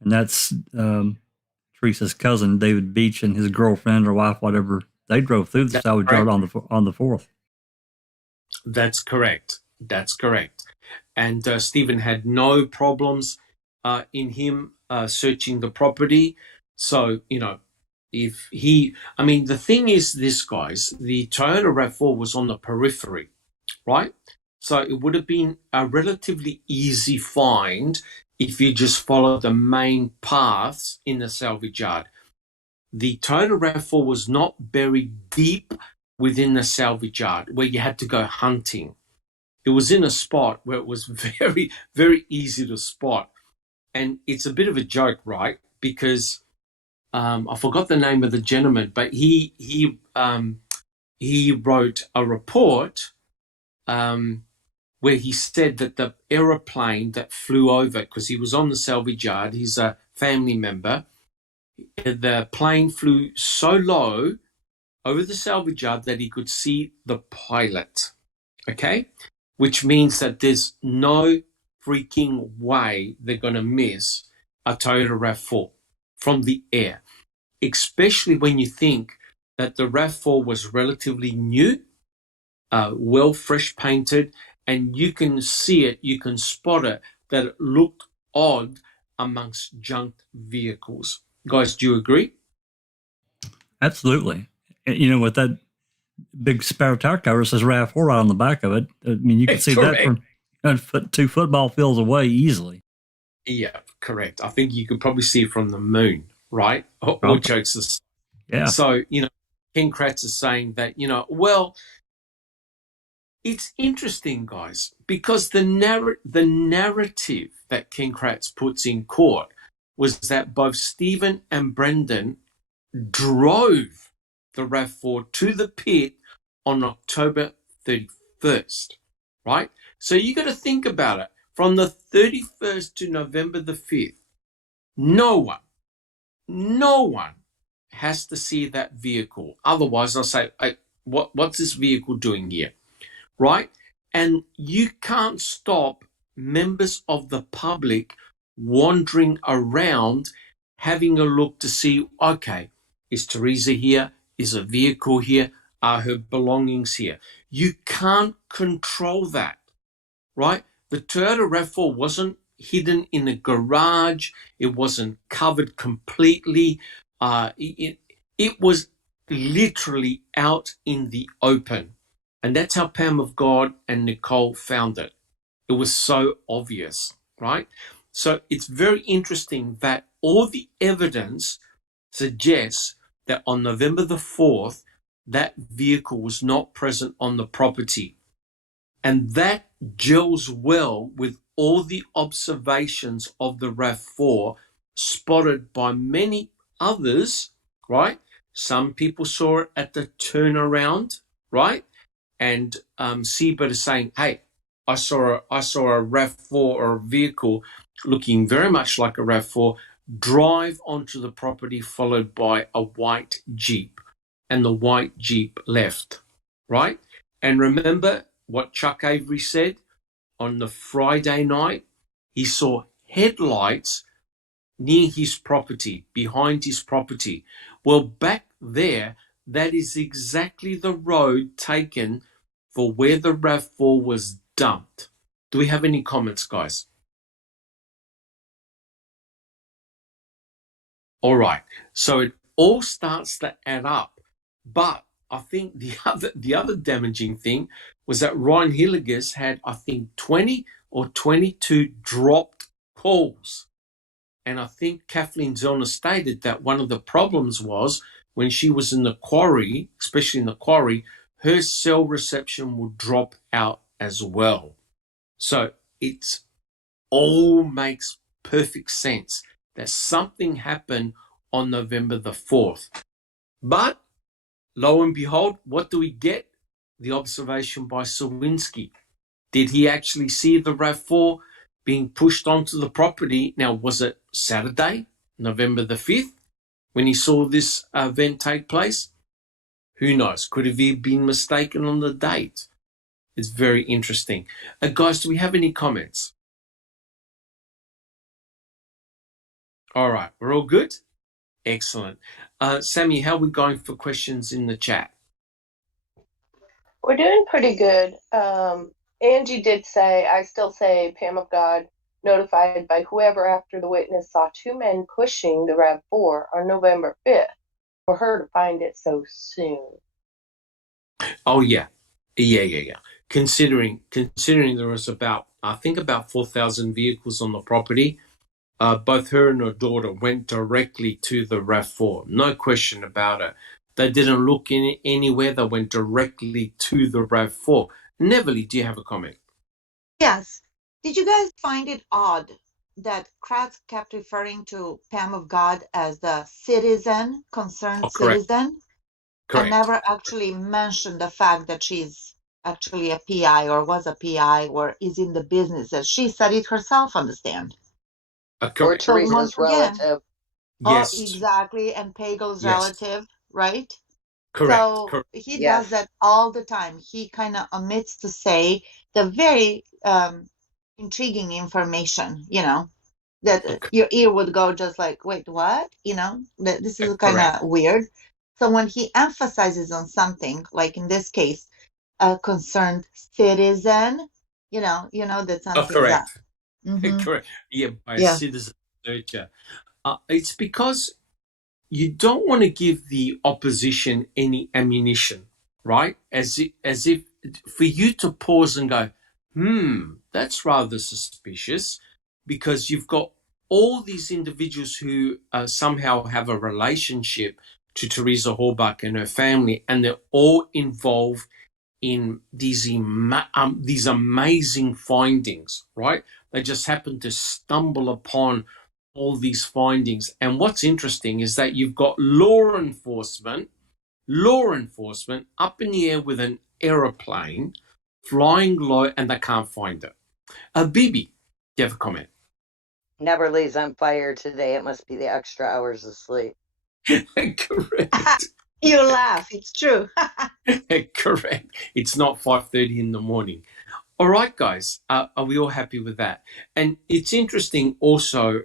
and that's Teresa's cousin, David Beach, and his girlfriend or wife, whatever. They drove through the salvage yard on the 4th. That's correct. That's correct. And Stephen had no problems in him searching the property. So, if he, the thing is this, guys, the Toyota RAV4 was on the periphery, right? So it would have been a relatively easy find if you just follow the main paths in the salvage yard. The Toyota RAV4 was not buried deep within the salvage yard where you had to go hunting. It was in a spot where it was very, very easy to spot. And it's a bit of a joke, right? Because I forgot the name of the gentleman, but he wrote a report where he said that the aeroplane that flew over, because he was on the salvage yard, he's a family member, the plane flew so low over the salvage yard that he could see the pilot, okay? Which means that there's no freaking way they're going to miss a Toyota RAV4 from the air, especially when you think that the RAV4 was relatively new, well fresh painted, and you can see it, you can spot it, that it looked odd amongst junked vehicles. Guys, do you agree? Absolutely. With that big spare tire cover says RAV4 right on the back of it. You can see correct. that from 2 football fields away easily. Yeah, correct. I think you could probably see it from the moon, right? All jokes aside. Yeah. So, Ken Kratz is saying that, well, it's interesting, guys, because the narrative that Ken Kratz puts in court was that both Stephen and Brendan drove the RAV4 to the pit on October 31st, right? So you got to think about it. From the 31st to November the 5th, no one has to see that vehicle. Otherwise, I'll say, hey, what's this vehicle doing here, right? And you can't stop members of the public wandering around, having a look to see, okay, is Teresa here? Is a vehicle here? Are her belongings here? You can't control that, right? The Toyota RAV4 wasn't hidden in a garage. It wasn't covered completely. It was literally out in the open. And that's how Pam of God and Nicole found it. It was so obvious, right? So it's very interesting that all the evidence suggests that on November the 4th, that vehicle was not present on the property. And that gels well with all the observations of the RAV4 spotted by many others, right? Some people saw it at the turnaround, right? And Siebert is saying, hey, I saw a RAV4 or a vehicle looking very much like a RAV4 drive onto the property, followed by a white Jeep, and the white Jeep left, right? And remember what Chuck Avery said on the Friday night? He saw headlights near his property, behind his property. Well, back there, that is exactly the road taken for where the RAV4 was dumped. Do we have any comments, guys? All right. So it all starts to add up. But I think the other damaging thing was that Ryan Hilliges had, I think, 20 or 22 dropped calls. And I think Kathleen Zellner stated that one of the problems was when she was in the quarry, especially in the quarry, her cell reception would drop out as well. So it all makes perfect sense that something happened on November the 4th. But lo and behold, what do we get? the observation by Sawinski. Did he actually see the RAV4 being pushed onto the property? Now, was it Saturday, November the 5th, when he saw this event take place? Who knows? Could have he been mistaken on the date? It's very interesting. Guys, do we have any comments? All right, we're all good? Excellent. Sammy, how are we going for questions in the chat? We're doing pretty good. Angie did say, I still say, Pam of God, notified by whoever after the witness saw two men pushing the RAV4 on November 5th for her to find it so soon. Oh, yeah. Considering there was about 4,000 vehicles on the property, both her and her daughter went directly to the RAV4. No question about it. They didn't look anywhere. They went directly to the RAV4. Neville, do you have a comment? Yes. Did you guys find it odd that Kratz kept referring to Pam of God as the citizen, concerned citizen, and never actually mentioned the fact that she's actually a PI or was a PI or is in the business, as she said it herself on the stand? Or Teresa's relative. Yes. Oh, exactly. And Pagel's relative, right? Correct. So he does that all the time. He kind of omits to say the very intriguing information, that your ear would go just like, wait, what? This is kind of weird. So when he emphasizes on something, like in this case, a concerned citizen, that something's up. Mm-hmm. Correct. Yeah, by a citizen searcher. It's because you don't want to give the opposition any ammunition, right? As if for you to pause and go, that's rather suspicious, because you've got all these individuals who somehow have a relationship to Teresa Horbach and her family, and they're all involved in these amazing findings, right? They just happen to stumble upon all these findings. And what's interesting is that you've got law enforcement up in the air with an aeroplane flying low, and they can't find it. Bibi, do you have a comment? Never leaves on fire today. It must be the extra hours of sleep. Correct. You laugh. It's true. Correct. It's not 5:30 in the morning. All right, guys. Are we all happy with that? And it's interesting also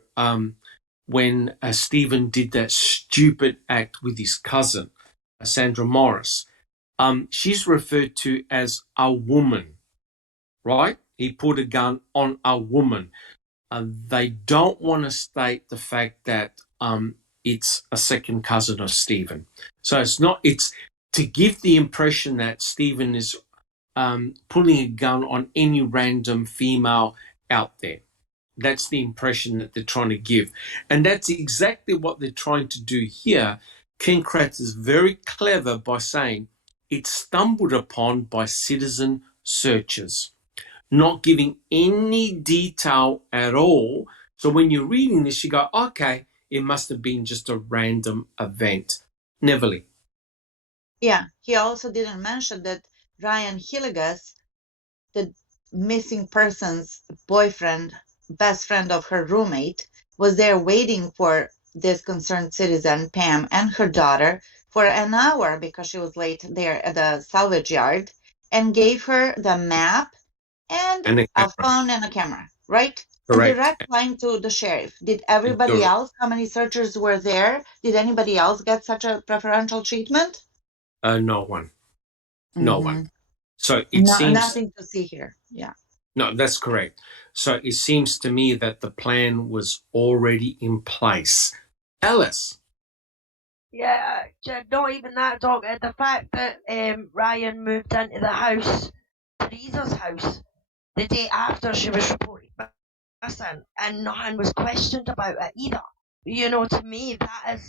when Stephen did that stupid act with his cousin, Sandra Morris. She's referred to as a woman, right? He put a gun on a woman. They don't want to state the fact that it's a second cousin of Stephen. So it's to give the impression that Stephen is pulling a gun on any random female out there. That's the impression that they're trying to give. And that's exactly what they're trying to do here. Ken Kratz is very clever by saying it's stumbled upon by citizen searchers, not giving any detail at all. So when you're reading this, you go, okay, it must have been just a random event. Neville. Yeah, he also didn't mention that Ryan Hillegas, the missing person's boyfriend, best friend of her roommate, was there waiting for this concerned citizen, Pam, and her daughter for an hour because she was late there at the salvage yard, and gave her the map and a phone and a camera, right? Correct. And direct line to the sheriff. Did everybody else, how many searchers were there? Did anybody else get such a preferential treatment? No one. No one. So it seems nothing to see here. Yeah. No, that's correct. So it seems to me that the plan was already in place. Alice. Yeah, not even that, Doc. The fact that Ryan moved into the house, Teresa's house, the day after she was reported missing, and nothing was questioned about it either. To me, that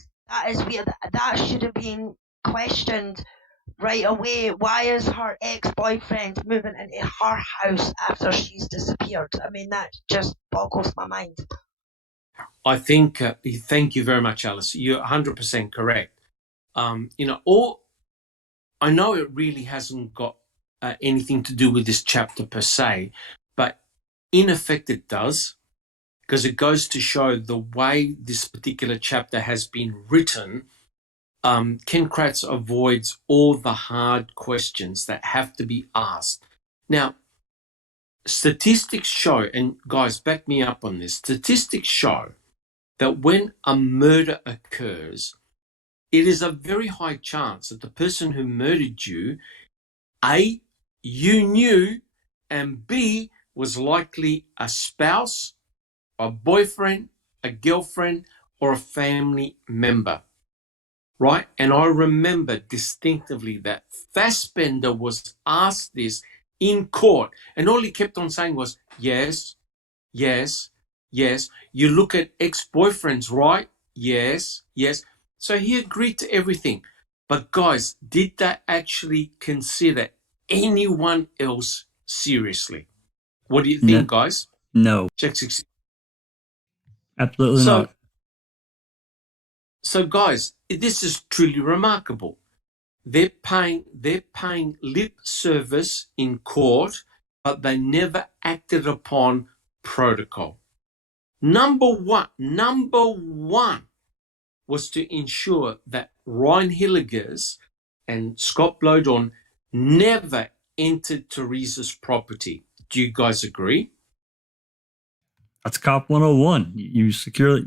is weird. That should have been questioned right away. Why is her ex-boyfriend moving into her house after she's disappeared? I mean, that just boggles my mind. I think, thank you very much, Alice. You're 100% correct. I know it really hasn't got anything to do with this chapter per se, but in effect it does, because it goes to show the way this particular chapter has been written. Ken Kratz avoids all the hard questions that have to be asked. Now, statistics show, and guys, back me up on this, statistics show that when a murder occurs, it is a very high chance that the person who murdered you, A, you knew, and B, was likely a spouse, a boyfriend, a girlfriend, or a family member. Right? And I remember distinctively that Fassbender was asked this in court, and all he kept on saying was, yes, yes, yes. You look at ex-boyfriends, right? Yes, yes. So he agreed to everything. But guys, did they actually consider anyone else seriously? What do you think, guys? No, Check 60. absolutely not. So guys, this is truly remarkable. They're paying lip service in court, but they never acted upon protocol. Number one was to ensure that Ryan Hilligers and Scott Blodon never entered Teresa's property. Do you guys agree? That's Cop 101. You secure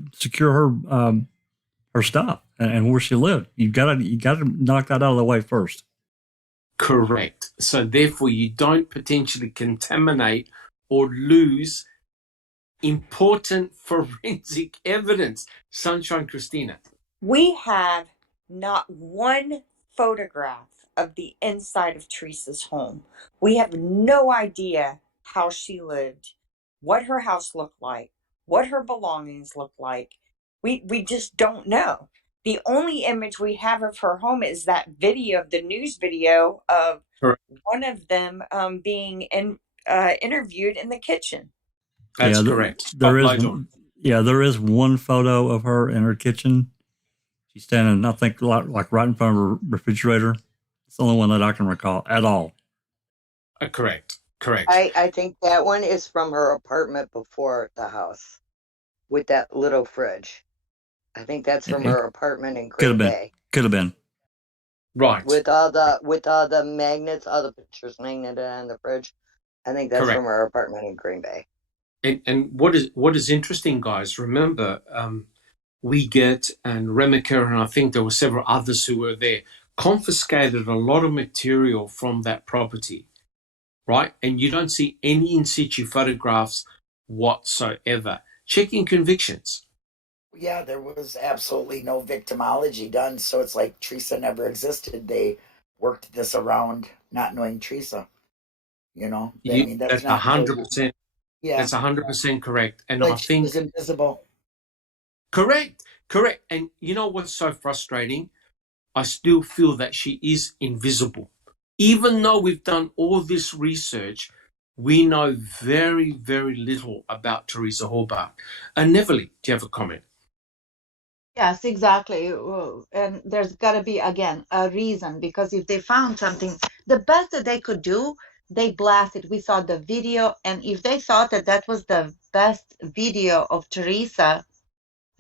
her stuff and where she lived. You gotta knock that out of the way first. Correct. So therefore, you don't potentially contaminate or lose important forensic evidence. Sunshine Christina. We have not one photograph of the inside of Teresa's home. We have no idea how she lived, what her house looked like, what her belongings looked like. We just don't know. The only image we have of her home is that video, the news video of Correct. one of them being interviewed in the kitchen. That's correct. There is one photo of her in her kitchen. She's standing, I think, like right in front of her refrigerator. It's the only one that I can recall at all. Correct. I think that one is from her apartment before the house with that little fridge. I think that's from her apartment in Green Bay. Could have been. Right. With all the magnets, all the pictures magneted on the fridge. I think that's from her apartment in Green Bay. And what is interesting, guys, remember, Wiegert and Remaker, and I think there were several others who were there, confiscated a lot of material from that property, right? And you don't see any in situ photographs whatsoever. Checking convictions. Yeah, there was absolutely no victimology done, so it's like Teresa never existed. They worked this around not knowing Teresa. You know, that's 100%. Yeah, that's 100% correct. And like I think she was invisible. Correct. And you know what's so frustrating? I still feel that she is invisible. Even though we've done all this research, we know very, very little about Teresa Hallbach. Neverly, do you have a comment? Yes, exactly. And there's got to be, again, a reason, because if they found something, the best that they could do, they blasted. We saw the video, and if they thought that that was the best video of Teresa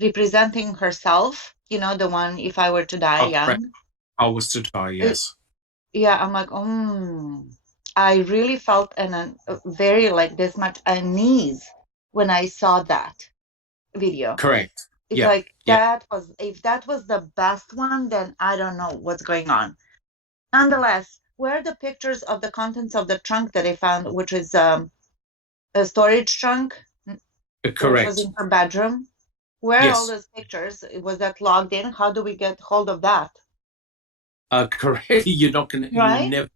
representing herself, you know, the one, If I Were to Die Young. Right. I Was to Die, yes. Yeah, I'm like, I really felt very like this much unease when I saw that video. Correct. It's like if that was the best one, then I don't know what's going on. Nonetheless, where are the pictures of the contents of the trunk that I found, which is a storage trunk? Correct. Which was in her bedroom. Where are all those pictures? Was that logged in? How do we get hold of that? Correct. You're not going right? to.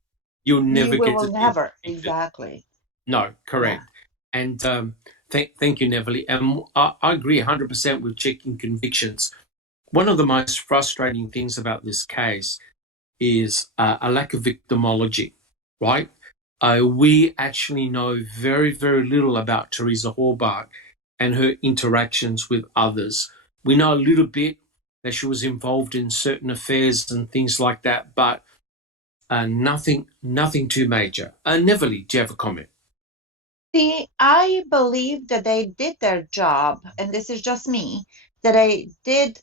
You'll never get to. Never. Exactly. No, correct. Yeah. And thank you, Neverly. And I agree 100% with checking convictions. One of the most frustrating things about this case is a lack of victimology, right? We actually know very, very little about Teresa Hallbach and her interactions with others. We know a little bit that she was involved in certain affairs and things like that, but nothing too major. Neverly, do you have a comment? See, I believe that they did their job, and this is just me, that they did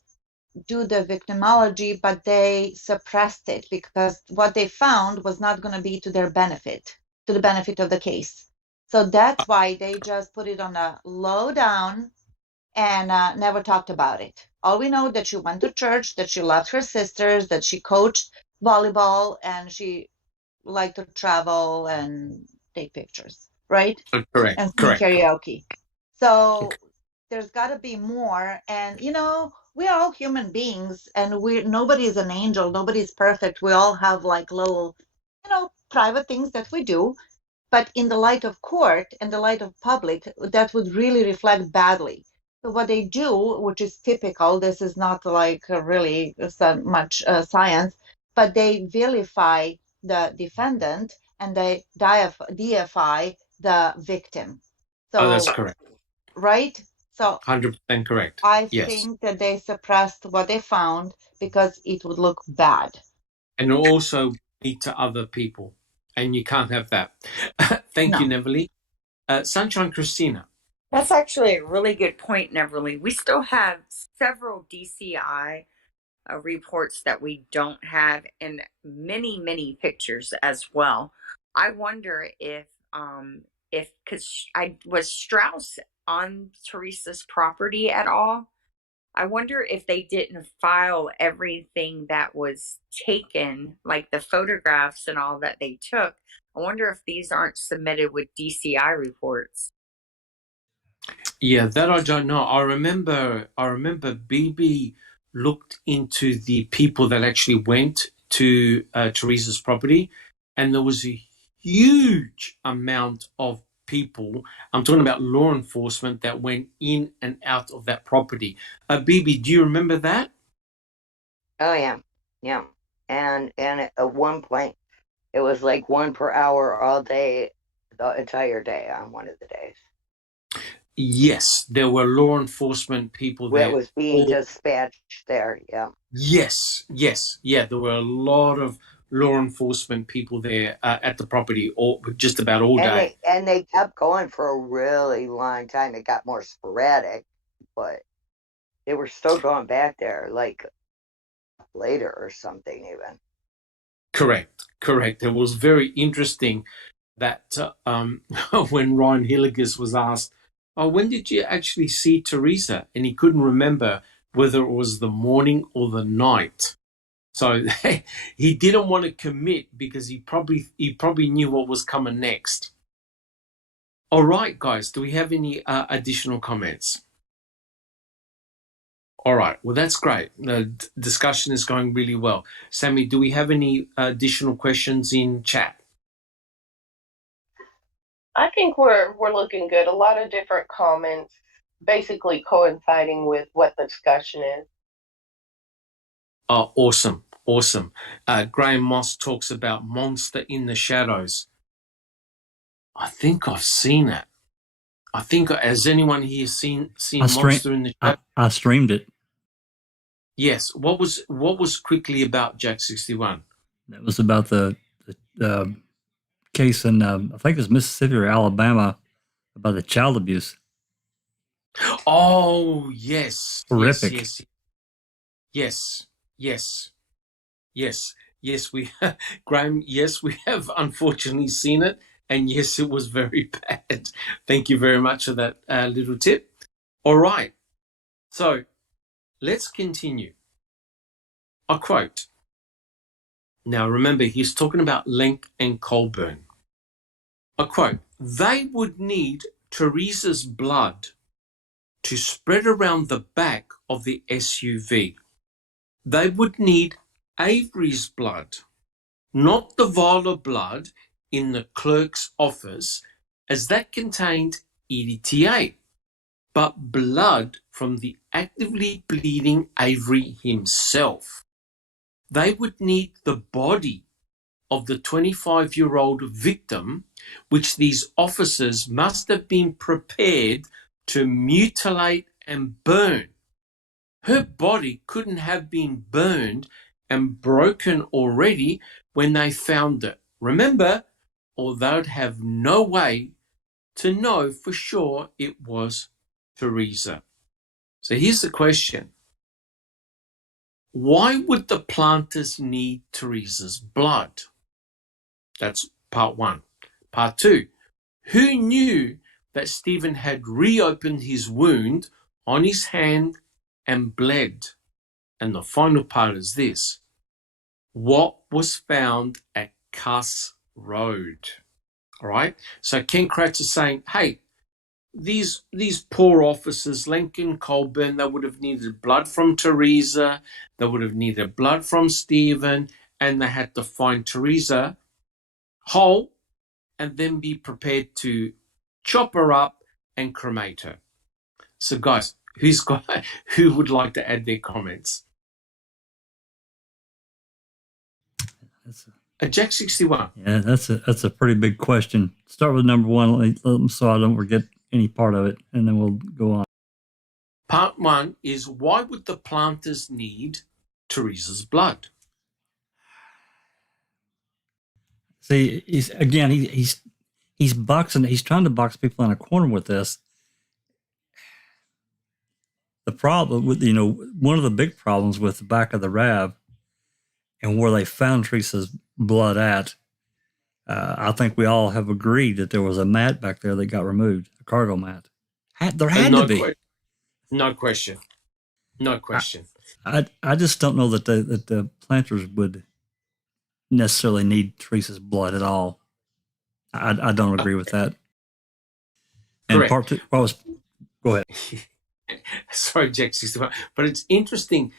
do the victimology, but they suppressed it because what they found was not going to be to their benefit, to the benefit of the case. So that's why they just put it on a low down and never talked about it. All we know that she went to church, that she loved her sisters, that she coached volleyball, and she liked to travel and take pictures, right? Correct, And sing correct. karaoke. So there's got to be more. And we are all human beings, and nobody is an angel, nobody's perfect. We all have like little, private things that we do. But in the light of court and the light of public, that would really reflect badly. So what they do, which is typical, this is not like really so much science, but they vilify the defendant and they deify the victim. Oh, that's So, correct. right? So 100% correct. I Yes. think that they suppressed what they found because it would look bad. And also lead to other people. And you can't have that. Thank you, No. Neverly. Sunshine Christina. That's actually a really good point, Neverly. We still have several DCI reports that we don't have, and many, many pictures as well. I wonder if because I was Strauss on Teresa's property at all. I wonder if they didn't file everything that was taken, like the photographs and all that they took. I wonder if these aren't submitted with DCI reports. Yeah, that I don't know. I remember BB looked into the people that actually went to Teresa's property, and there was a huge amount of people. I'm talking about law enforcement that went in and out of that property. BB, do you remember that? Oh yeah. And at one point, it was like 1 per hour all day, the entire day on one of the days. Yes, there were law enforcement people That there. was being dispatched there. Yeah. Yes, yeah. There were a lot of law enforcement people there at the property, just about all day. And they kept going for a really long time. It got more sporadic, but they were still going back there like later or something even. Correct. It was very interesting that when Ryan Hilligus was asked, "Oh, when did you actually see Teresa?" and he couldn't remember whether it was the morning or the night. So he didn't want to commit because he probably knew what was coming next. All right, guys, do we have any additional comments? All right, well, that's great. The discussion is going really well. Sammy, do we have any additional questions in chat? I think we're looking good. A lot of different comments, basically coinciding with what the discussion is. Oh, awesome. Graham Moss talks about Monster in the Shadows. I think I've seen it. Has anyone here seen Monster in the Shadows? I streamed it. Yes. What was quickly about Jack 61? That was about the case in I think it was Mississippi or Alabama about the child abuse. Oh, yes. Horrific. Yes. We Graham. Yes, we have unfortunately seen it, and yes, it was very bad. Thank you very much for that little tip. All right, so let's continue. A quote. Now, remember, he's talking about Lenk and Colburn. A quote. They would need Teresa's blood to spread around the back of the SUV. They would need Avery's blood, not the vial of blood in the clerk's office, as that contained EDTA, but blood from the actively bleeding Avery himself. They would need the body of the 25-year-old victim, which these officers must have been prepared to mutilate and burn. Her body couldn't have been burned and broken already when they found it. Remember, although they'd have no way to know for sure it was Teresa. So here's the question. Why would the planters need Teresa's blood? That's part one. Part two, who knew that Stephen had reopened his wound on his hand and bled? And the final part is this. What was found at Cuss Road? All right. So Ken Kratz is saying, hey, these poor officers, Lincoln, Colburn, they would have needed blood from Teresa, they would have needed blood from Stephen, and they had to find Teresa whole and then be prepared to chop her up and cremate her. So guys, who would like to add their comments? Jack 61. Yeah, that's a pretty big question. Start with number one, so I don't forget any part of it, and then we'll go on. Part one is, why would the planters need Teresa's blood? See, he's boxing. He's trying to box people in a corner with this. The problem with, one of the big problems with the back of the RAV and where they found Teresa's blood at, I think we all have agreed that there was a mat back there that got removed, a cargo mat. There had to be. No question. I just don't know that the planters would necessarily need Teresa's blood at all. I don't agree with that. And Correct. part two, go ahead. Sorry, Jack 61. But it's interesting,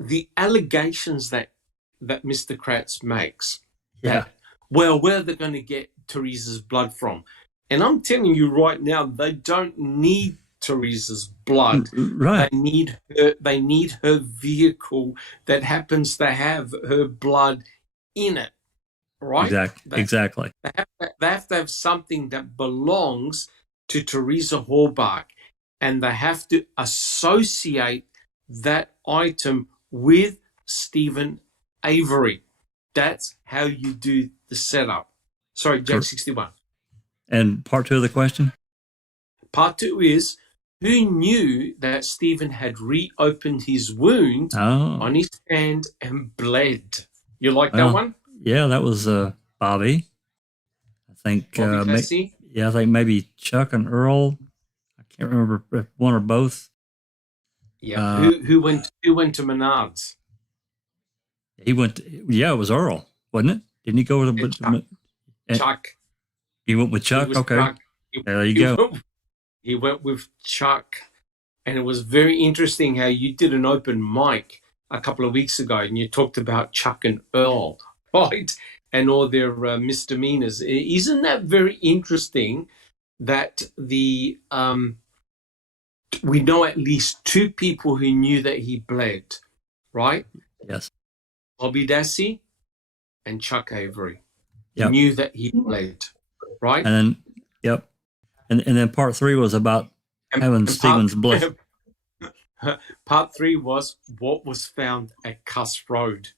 the allegations that Mr. Kratz makes. Yeah. Where are they going to get Teresa's blood from? And I'm telling you right now, they don't need Teresa's blood. Right. They need her vehicle that happens to have her blood in it. Right? Exactly. They have to have something that belongs to Teresa Hallbach, and they have to associate that item with Stephen Avery. That's how you do the setup. Sorry, Jack 61. And part two of the question? Part two is, who knew that Stephen had reopened his wound on his hand and bled? You like that one? Yeah, that was Bobby. I think Dassey? I think maybe Chuck and Earl. I can't remember if one or both. Yeah. Who went to Menards? He went. It was Earl, wasn't it? Didn't he go with Chuck? He went with Chuck. Okay, Chuck. There you go. He went with Chuck, and it was very interesting how you did an open mic a couple of weeks ago, and you talked about Chuck and Earl, right, and all their misdemeanors. Isn't that very interesting? That we know at least two people who knew that he bled, right? Yes. Bobby Dassey and Chuck Avery yep. knew that he bled, right? And then, and then part three was about having Stephen's blood. Part three was what was found at Cuss Road.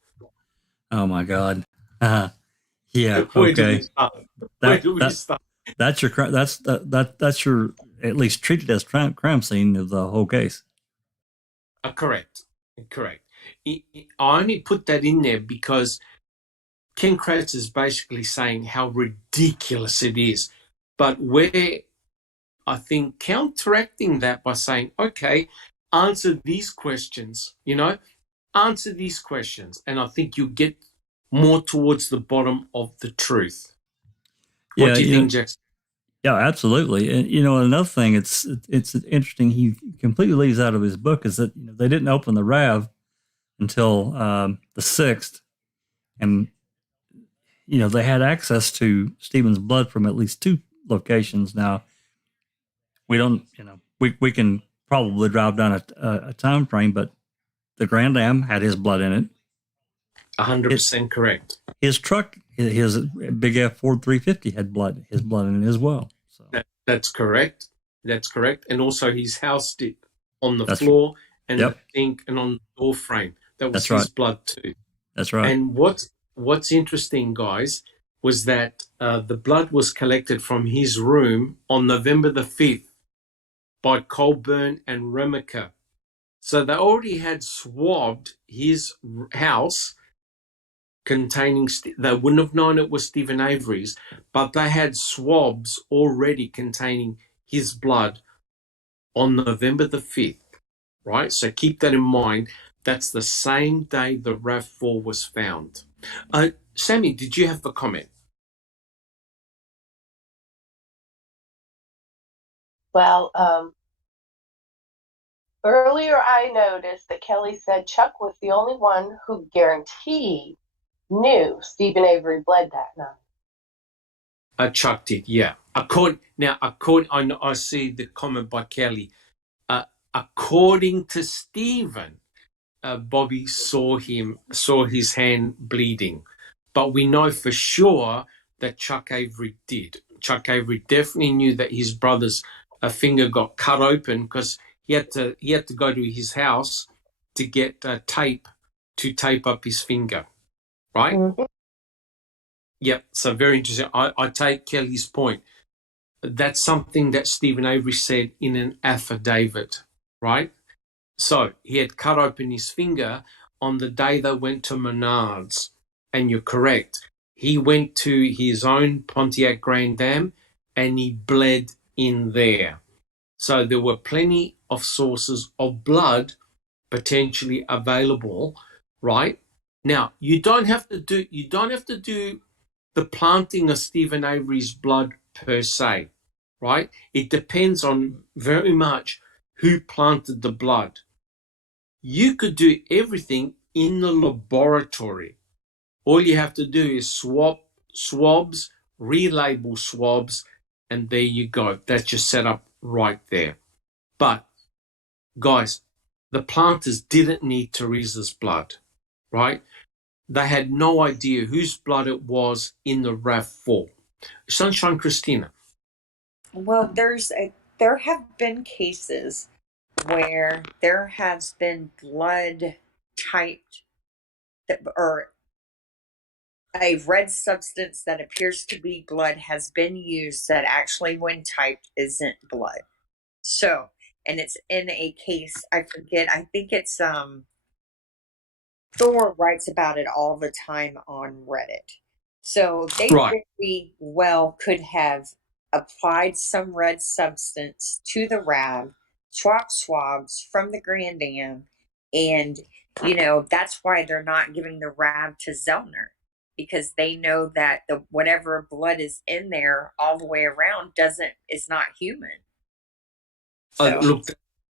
Oh my God! Yeah. Where do we start? That's your at least treated as crime scene of the whole case. Correct. I only put that in there because Ken Kratz is basically saying how ridiculous it is, but we're, I think, counteracting that by saying, okay, answer these questions, answer these questions, and I think you get more towards the bottom of the truth. What do you think, Jackson? Yeah, absolutely. And another thing, it's interesting. He completely leaves out of his book is that they didn't open the RAV until the 6th, and they had access to Stephen's blood from at least 2 locations. Now we don't, we can probably drive down a time frame, but the Grand Am had his blood in it. 100% correct. His truck, his big F Ford 350 had his blood in it as well. So that's correct. And also he's housed it on the floor and the sink and on the door frame. That was his blood too. That's right. And what's what's interesting, guys, was that the blood was collected from his room on November the 5th by Colburn and Remaker. So they already had swabbed his house containing, they wouldn't have known it was Stephen Avery's, but they had swabs already containing his blood on November the 5th, right? So keep that in mind. That's the same day the RAV4 was found. Sammy, did you have a comment? Well, earlier I noticed that Kelly said Chuck was the only one who guaranteed knew Stephen Avery bled that night. Chuck did, yeah. I see the comment by Kelly. According to Stephen, Bobby saw his hand bleeding, but we know for sure that Chuck Avery did. Chuck Avery definitely knew that his brother's finger got cut open because he had to go to his house to get tape to tape up his finger, right? Mm-hmm. Yep. So very interesting. I take Kelly's point. That's something that Stephen Avery said in an affidavit, right? So he had cut open his finger on the day they went to Menards. And you're correct. He went to his own Pontiac Grand Am and he bled in there. So there were plenty of sources of blood potentially available, right? Now, you don't have to do the planting of Stephen Avery's blood per se, right? It depends on very much who planted the blood. You could do everything in the laboratory. All you have to do is swabs, relabel swabs, and there you go. That's your setup right there. But, guys, the planters didn't need Teresa's blood, right? They had no idea whose blood it was in the RAV4. Sunshine Christina. Well, there have been cases where there has been blood typed or a red substance that appears to be blood has been used that actually when typed isn't blood. So, and it's in a case, I forget, I think it's Thor writes about it all the time on Reddit. So they very well could have applied some red substance to the RAB, swabs from the Grand Am, and that's why they're not giving the RAB to Zellner, because they know that the whatever blood is in there all the way around is not human. So. Look,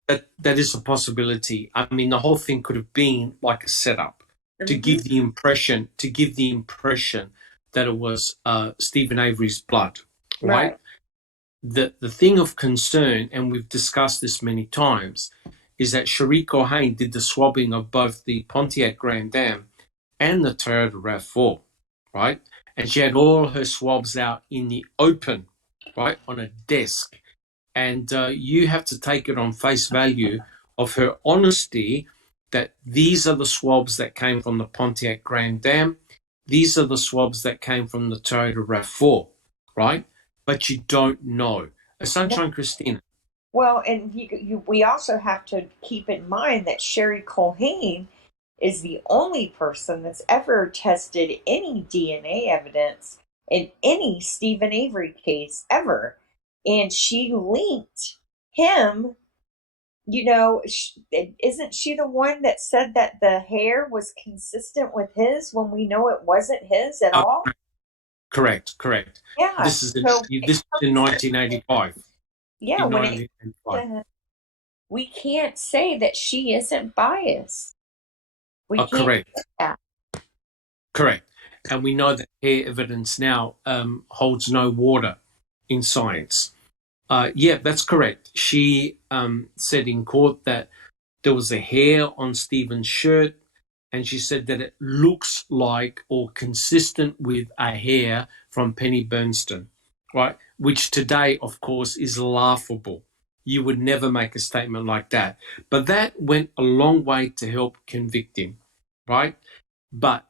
that is a possibility. I mean, the whole thing could have been like a setup to give the impression that it was Stephen Avery's blood, right? The thing of concern, and we've discussed this many times, is that Cherie Cohen did the swabbing of both the Pontiac Grand Am and the Toyota RAV4, right? And she had all her swabs out in the open, right, on a desk. And you have to take it on face value of her honesty that these are the swabs that came from the Pontiac Grand Am. These are the swabs that came from the Toyota RAV4, right? But you don't know. Sunshine Christina. Well, and we also have to keep in mind that Cherie Cohen is the only person that's ever tested any DNA evidence in any Stephen Avery case ever. And she linked him, isn't she the one that said that the hair was consistent with his when we know it wasn't his at all? Correct. Yeah. This is in 1985. Yeah, we can't say that she isn't biased. Correct. Correct. And we know that hair evidence now holds no water in science. Yeah, that's correct. She said in court that there was a hair on Stephen's shirt, and she said that it looks like or consistent with a hair from Penny Bernstein, right? Which today, of course, is laughable. You would never make a statement like that. But that went a long way to help convict him, right? But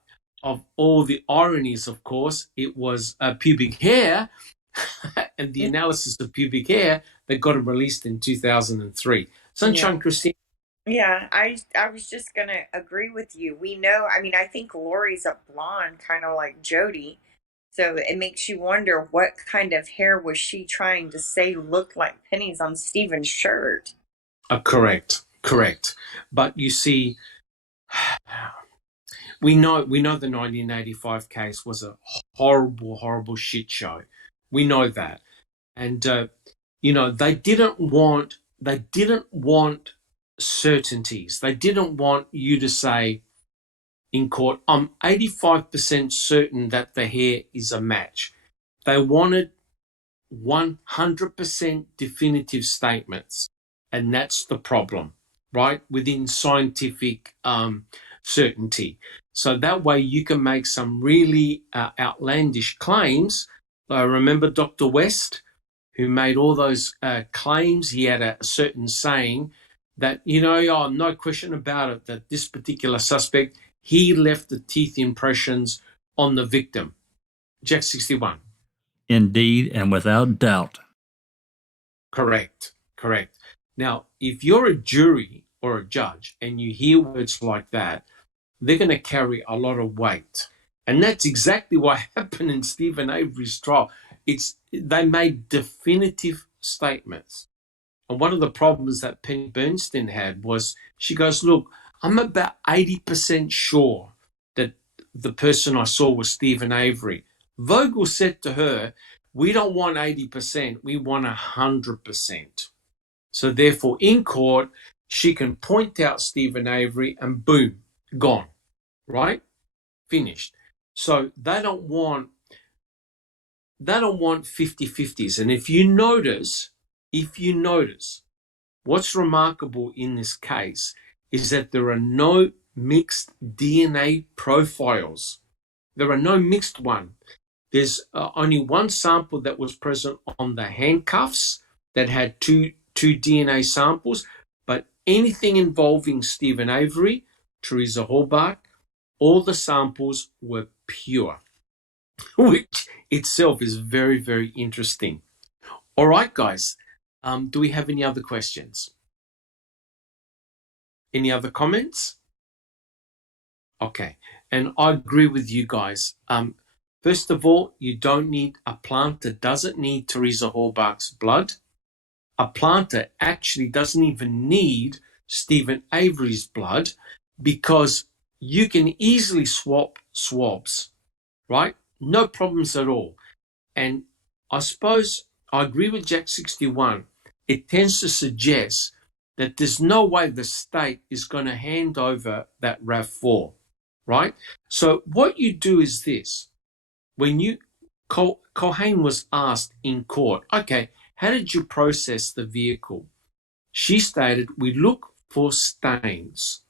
of all the ironies, of course, it was pubic hair and the analysis of pubic hair that got it released in 2003. Sunshine, Christine. Yeah, I was just gonna agree with you. We know, I mean, I think Lori's a blonde, kind of like Jody. So it makes you wonder what kind of hair was she trying to say looked like pennies on Stephen's shirt. Correct. But you see, we know the 1985 case was a horrible shit show. We know that, and they didn't want certainties. They didn't want you to say in court, I'm 85% certain that the hair is a match. They wanted 100% definitive statements, and that's the problem, right? Within scientific certainty. So that way you can make some really outlandish claims. Remember Dr. West, who made all those claims? He had a certain saying that, no question about it, that this particular suspect, he left the teeth impressions on the victim. Jack 61. Indeed, and without doubt. Correct. Now, if you're a jury or a judge and you hear words like that, they're going to carry a lot of weight. And that's exactly what happened in Stephen Avery's trial. They made definitive statements. And one of the problems that Penny Bernstein had was she goes, look, I'm about 80% sure that the person I saw was Stephen Avery. Vogel said to her, we don't want 80%, we want 100%. So therefore, in court, she can point out Stephen Avery and boom, gone, right? Finished. So they don't want 50-50s. And if you notice, what's remarkable in this case is that there are no mixed DNA profiles. There are no mixed one. There's only one sample that was present on the handcuffs that had two DNA samples, but anything involving Stephen Avery, Teresa Halbach, all the samples were pure, which itself is very, very interesting. All right, guys, do we have any other questions? Any other comments? Okay, and I agree with you guys. First of all, you don't need a planter doesn't need Teresa Halbach's blood. A planter actually doesn't even need Stephen Avery's blood because you can easily swap swabs, right? No problems at all. And I suppose I agree with Jack 61. It tends to suggest that there's no way the state is going to hand over that RAV4, right? So what you do is this. When Culhane was asked in court, okay, how did you process the vehicle? She stated, we look for stains.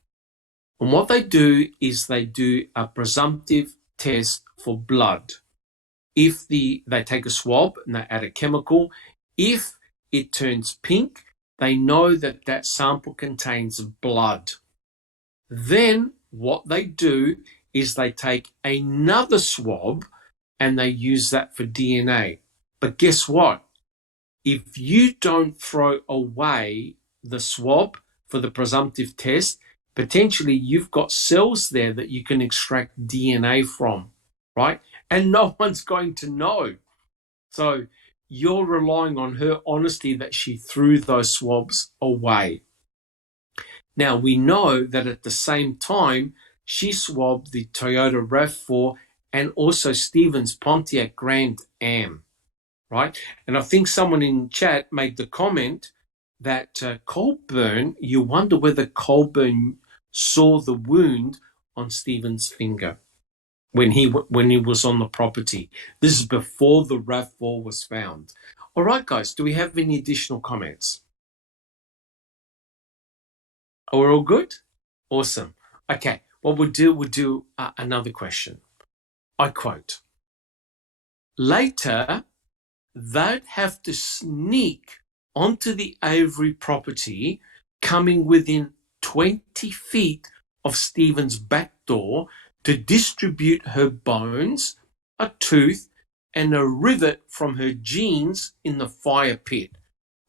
And what they do is they do a presumptive test for blood. If they take a swab and they add a chemical, if it turns pink, they know that that sample contains blood. Then what they do is they take another swab and they use that for DNA. But guess what? If you don't throw away the swab for the presumptive test, potentially you've got cells there that you can extract DNA from, right? And no one's going to know. So you're relying on her honesty that she threw those swabs away. Now, we know that at the same time, she swabbed the Toyota RAV4 and also Stephen's Pontiac Grand Am, right? And I think someone in chat made the comment that Colburn, you wonder whether Colburn saw the wound on Stephen's finger when he was on the property. This is before the RAV4 was found. All right, guys, do we have any additional comments? Are we all good? Awesome. Okay, what we'll do another question. I quote, later, they'd have to sneak onto the Avery property, coming within 20 feet of Stephen's back door to distribute her bones, a tooth, and a rivet from her jeans in the fire pit,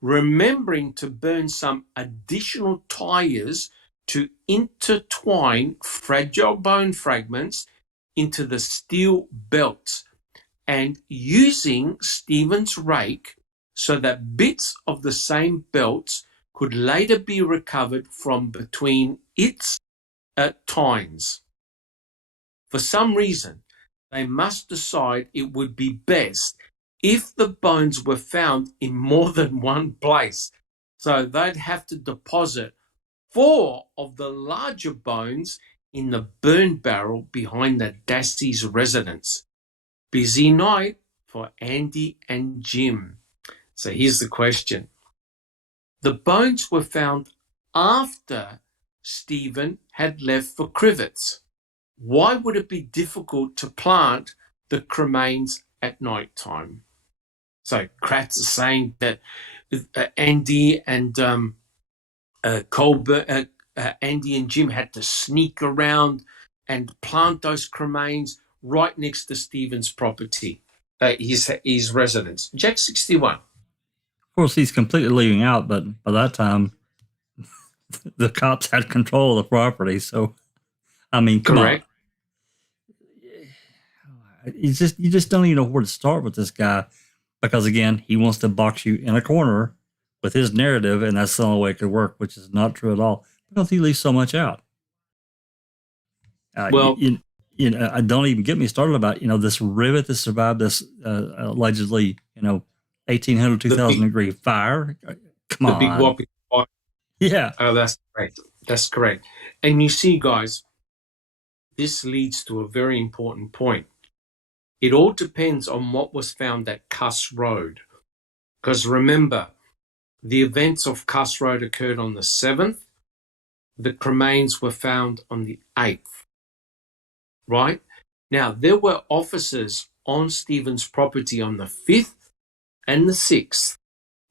remembering to burn some additional tires to intertwine fragile bone fragments into the steel belts, and using Stephen's rake so that bits of the same belts could later be recovered from between its tines. For some reason, they must decide it would be best if the bones were found in more than one place. So they'd have to deposit 4 of the larger bones in the burn barrel behind the Dassey's residence. Busy night for Andy and Jim. So here's the question. The bones were found after Stephen had left for Crivets. Why would it be difficult to plant the cremains at night time? So Kratz is saying that Andy and Colbert, Andy and Jim had to sneak around and plant those cremains right next to Stephen's property, his residence. Jack 61. Of course, he's completely leaving out, but by that time, the cops had control of the property. So, I mean, come Correct. on. You just don't even know where to start with this guy, because again, he wants to box you in a corner with his narrative, and that's the only way it could work, which is not true at all, because he leaves so much out. Well, you know, I don't even get me started about this rivet that survived this allegedly 1800 2000 degree fire. Come on, the big whopping fire. Yeah. Oh, that's correct. That's correct. And you see, guys, this leads to a very important point. It all depends on what was found at Cuss Road. Because remember, the events of Cuss Road occurred on the 7th. The cremains were found on the 8th. Right? Now, there were officers on Stephen's property on the 5th and the 6th.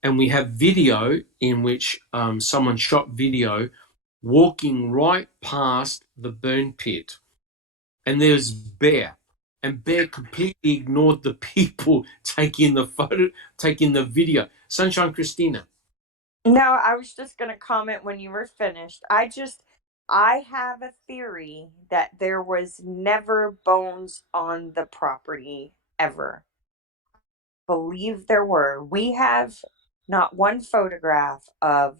And we have video in which someone shot video walking right past the burn pit. And there's Bear. And Bear completely ignored the people taking the video. Sunshine Christina. No, I was just going to comment when you were finished. I have a theory that there was never bones on the property ever. Believe there were. We have not one photograph of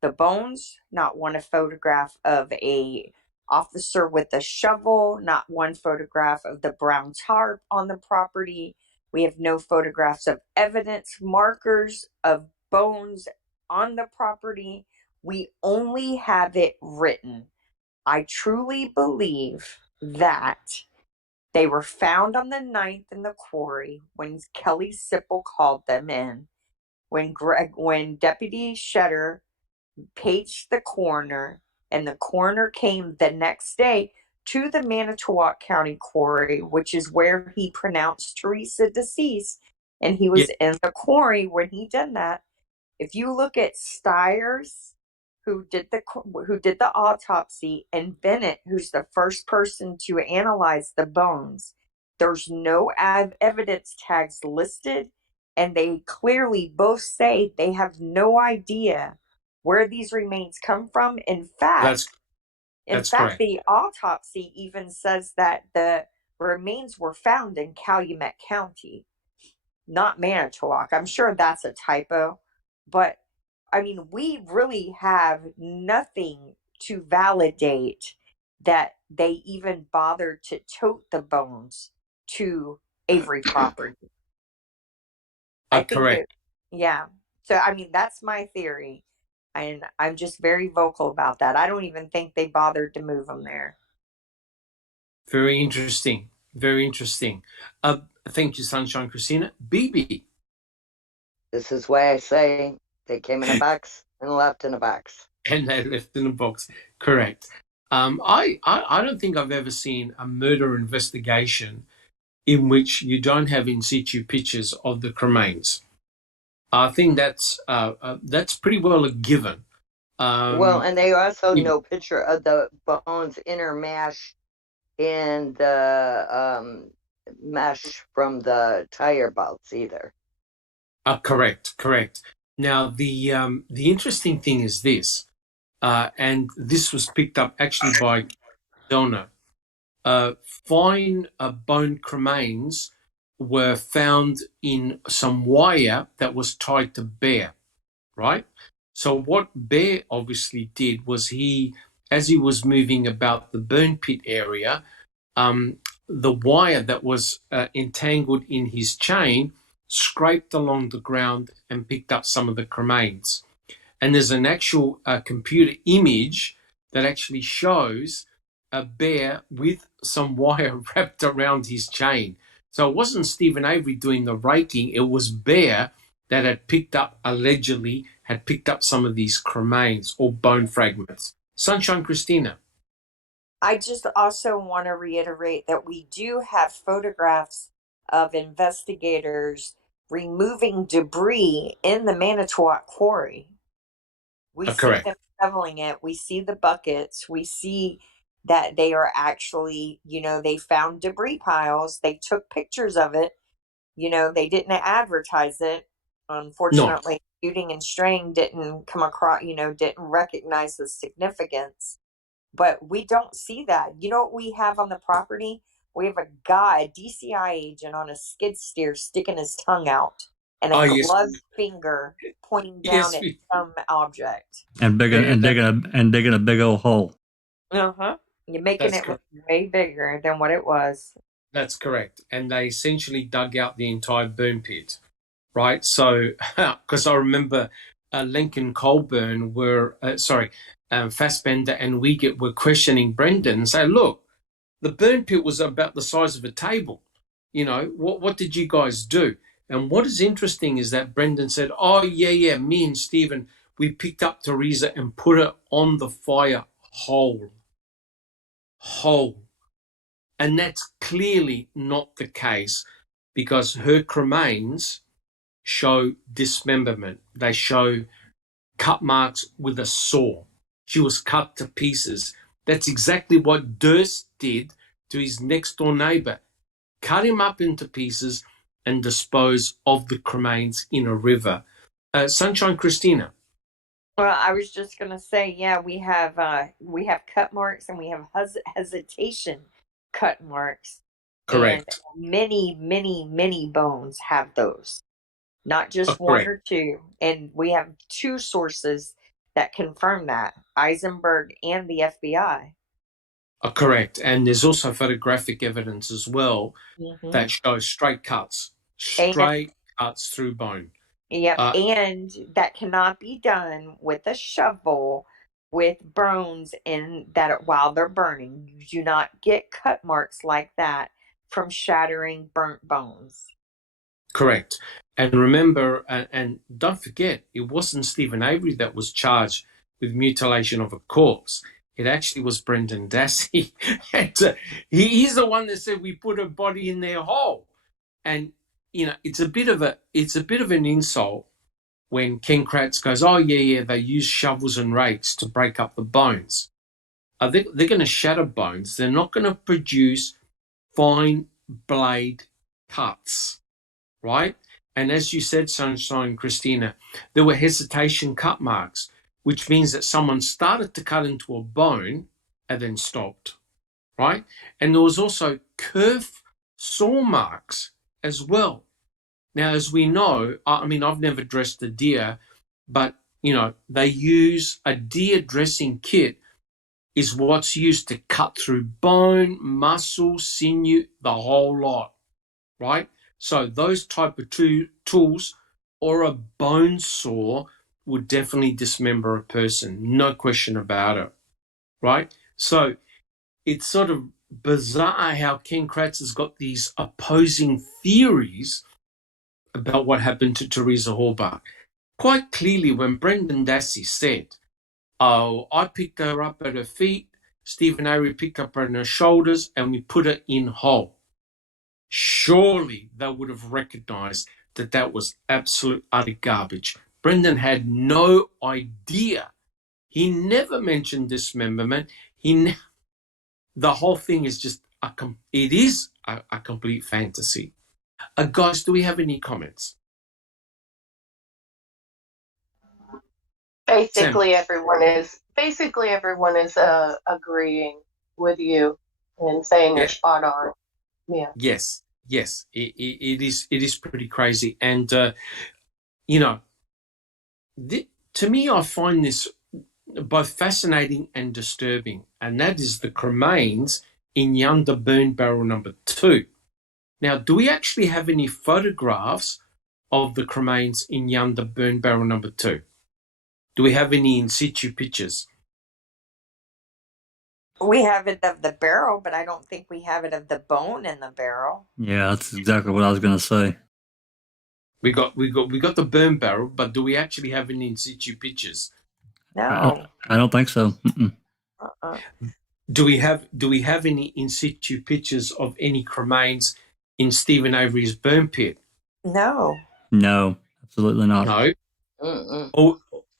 the bones, not one photograph of a officer with a shovel, not one photograph of the brown tarp on the property. We have no photographs of evidence markers of bones on the property. We only have it written. I truly believe that they were found on the 9th in the quarry when Kelly Sipple called them in. When Deputy Shetter paged the coroner, and the coroner came the next day to the Manitowoc County Quarry, which is where he pronounced Teresa deceased, and he was in the quarry when he did that. If you look at Stiers, who did the autopsy, and Bennett, who's the first person to analyze the bones, there's no evidence tags listed, and they clearly both say they have no idea where these remains come from. In fact, correct. The autopsy even says that the remains were found in Calumet County, not Manitowoc. I'm sure that's a typo, but I mean, we really have nothing to validate that they even bothered to tote the bones to Avery property. Correct. Yeah. So, I mean, that's my theory. And I'm just very vocal about that. I don't even think they bothered to move them there. Very interesting. Very interesting. Thank you, Sunshine Christina. BB. This is why I say they came in a box and left in a box. And they left in a box. Correct. I don't think I've ever seen a murder investigation in which you don't have in situ pictures of the cremains. I think that's pretty well a given. Well, and they also no picture of the bones intermashed in the mesh from the tire belts either. Correct, correct. Now, the interesting thing is this, and this was picked up actually by Donna. Fine bone cremains were found in some wire that was tied to Bear, right? So what Bear obviously did was as he was moving about the burn pit area, the wire that was entangled in his chain scraped along the ground and picked up some of the cremains. And there's an actual computer image that actually shows a bear with some wire wrapped around his chain. So it wasn't Stephen Avery doing the raking, it was Bear that allegedly had picked up some of these cremains or bone fragments. Sunshine Christina. I just also want to reiterate that we do have photographs of investigators removing debris in the Manitowoc quarry. We see Correct. them shoveling it. We see the buckets. We see that they are actually, they found debris piles. They took pictures of it. They didn't advertise it. Unfortunately, Shooting and Straying didn't come across, didn't recognize the significance. But we don't see that. You know what we have on the property? We have a guy, a DCI agent, on a skid steer sticking his tongue out and a gloved finger pointing down at some object. And digging a big old hole. Uh-huh. You're making it look way bigger than what it was. That's correct. And they essentially dug out the entire burn pit, right? So, because I remember Lincoln Colburn Fassbender and Wiegert were questioning Brendan and say, look, the burn pit was about the size of a table. What did you guys do? And what is interesting is that Brendan said, oh, yeah, me and Stephen, we picked up Teresa and put her on the fire whole. And that's clearly not the case because her cremains show dismemberment. They show cut marks with a saw. She was cut to pieces. That's exactly what Durst did to his next door neighbor. Cut him up into pieces and dispose of the cremains in a river. Sunshine Christina. Well, I was just going to say, yeah, we have cut marks and we have hesitation cut marks. Correct. And many, many, many bones have those. Not just one or two. And we have two sources that confirm that, Eisenberg and the FBI. Correct. And there's also photographic evidence as well that shows straight cuts through bone. Yep. And that cannot be done with a shovel with bones in that while they're burning. You do not get cut marks like that from shattering burnt bones. Correct. And remember, and don't forget, it wasn't Stephen Avery that was charged with mutilation of a corpse. It actually was Brendan Dassey. And, he's the one that said we put a body in their hole. And it's a bit of an insult when Ken Kratz goes, oh yeah, they use shovels and rakes to break up the bones. They're going to shatter bones. They're not going to produce fine blade cuts, right? And as you said, Sunshine Christina, there were hesitation cut marks, which means that someone started to cut into a bone and then stopped, right? And there was also curve saw marks as well. Now, as we know, I mean, I've never dressed a deer, but, they use a deer dressing kit is what's used to cut through bone, muscle, sinew, the whole lot, right? So those type of tools or a bone saw would definitely dismember a person, no question about it, right? So it's sort of bizarre how Ken Kratz has got these opposing theories about what happened to Teresa Halbach. Quite clearly, when Brendan Dassey said, oh, I picked her up at her feet, Stephen Avery picked up her on her shoulders, and we put her in whole. Surely they would have recognized that was absolute utter garbage. Brendan had no idea. He never mentioned dismemberment. the whole thing is just it is a complete fantasy. Guys, do we have any comments? Sam? Basically, everyone is agreeing with you and saying you're Yeah. spot on. Yeah. Yes. It is pretty crazy. And, you know, to me, I find this both fascinating and disturbing, and that is the cremains in Yonder Burn Barrel number 2. Now, do we actually have any photographs of the cremains in Yonder Burn Barrel number 2? Do we have any in situ pictures? We have it of the barrel, but I don't think we have it of the bone in the barrel. Yeah, that's exactly what I was going to say. We got the burn barrel, but do we actually have any in situ pictures? No. I don't think so. Mm-mm. Do we have any in situ pictures of any cremains in Stephen Avery's burn pit? No. No, absolutely not. No. Mm-mm.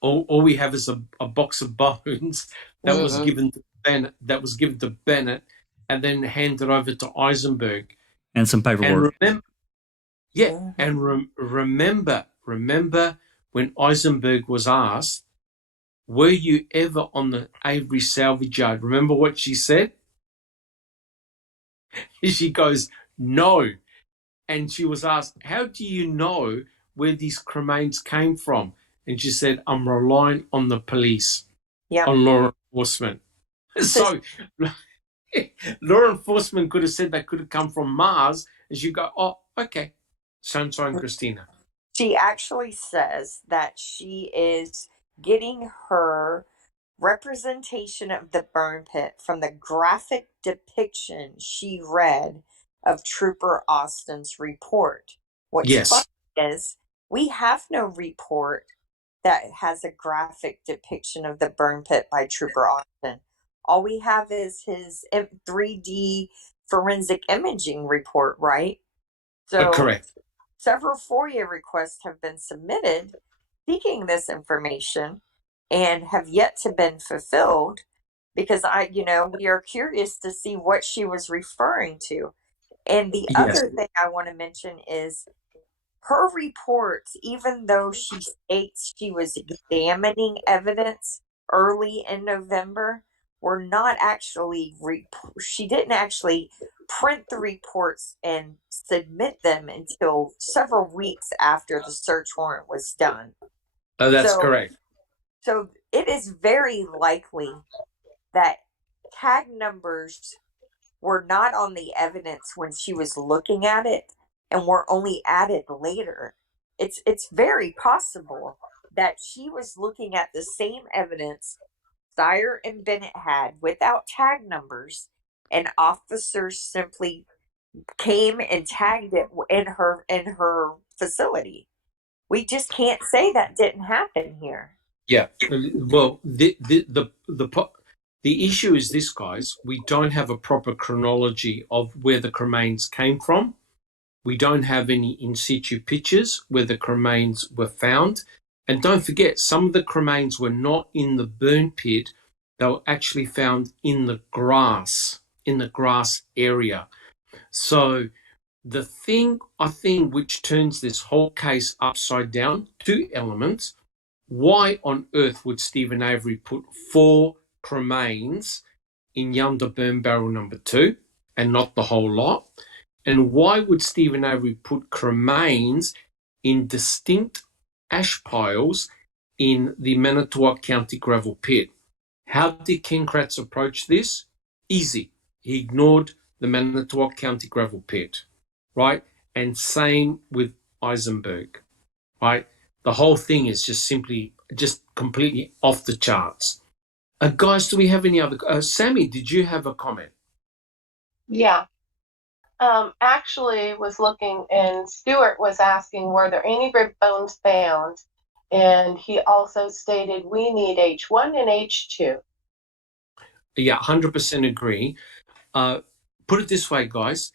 All we have is a box of bones that was Mhm. given to Bennett, and then handed over to Eisenberg. And some paperwork. Remember when Eisenberg was asked, were you ever on the Avery salvage yard? Remember what she said? She goes, no. And she was asked, how do you know where these cremains came from? And she said, I'm relying on the police, on law enforcement. So law enforcement could have said they could have come from Mars, and she go, oh, okay. Sunshine Christina. She actually says that she is getting her representation of the burn pit from the graphic depiction she read of Trooper Austin's report. What's funny is we have no report that has a graphic depiction of the burn pit by Trooper Austin. All we have is his 3D forensic imaging report, right? So correct. Several FOIA requests have been submitted seeking this information and have yet to been fulfilled because we are curious to see what she was referring to. And the other thing I want to mention is her reports, even though she states she was examining evidence early in November, were not actually, she didn't actually print the reports and submit them until several weeks after the search warrant was done. Oh, that's correct. So it is very likely that tag numbers were not on the evidence when she was looking at it and were only added later. It's very possible that she was looking at the same evidence Steyer and Bennett had without tag numbers, and officers simply came and tagged it in her facility. We just can't say that didn't happen here. Yeah. Well, the issue is this, guys. We don't have a proper chronology of where the cremains came from. We don't have any in situ pictures where the cremains were found. And don't forget, some of the cremains were not in the burn pit. They were actually found in the grass area. So the thing, I think, which turns this whole case upside down, 2 elements. Why on earth would Stephen Avery put 4 cremains in Yonder Burn Barrel number 2 and not the whole lot? And why would Stephen Avery put cremains in distinct ash piles in the Manitowoc County gravel pit? How did Ken Kratz approach this? Easy. He ignored the Manitowoc County gravel pit, right? And same with Eisenberg, right? The whole thing is just completely off the charts. Guys, do we have any other? Sammy, did you have a comment? Yeah. Actually was looking, and Stuart was asking, were there any rib bones found? And he also stated, we need H1 and H2. Yeah, 100% agree. Put it this way, guys.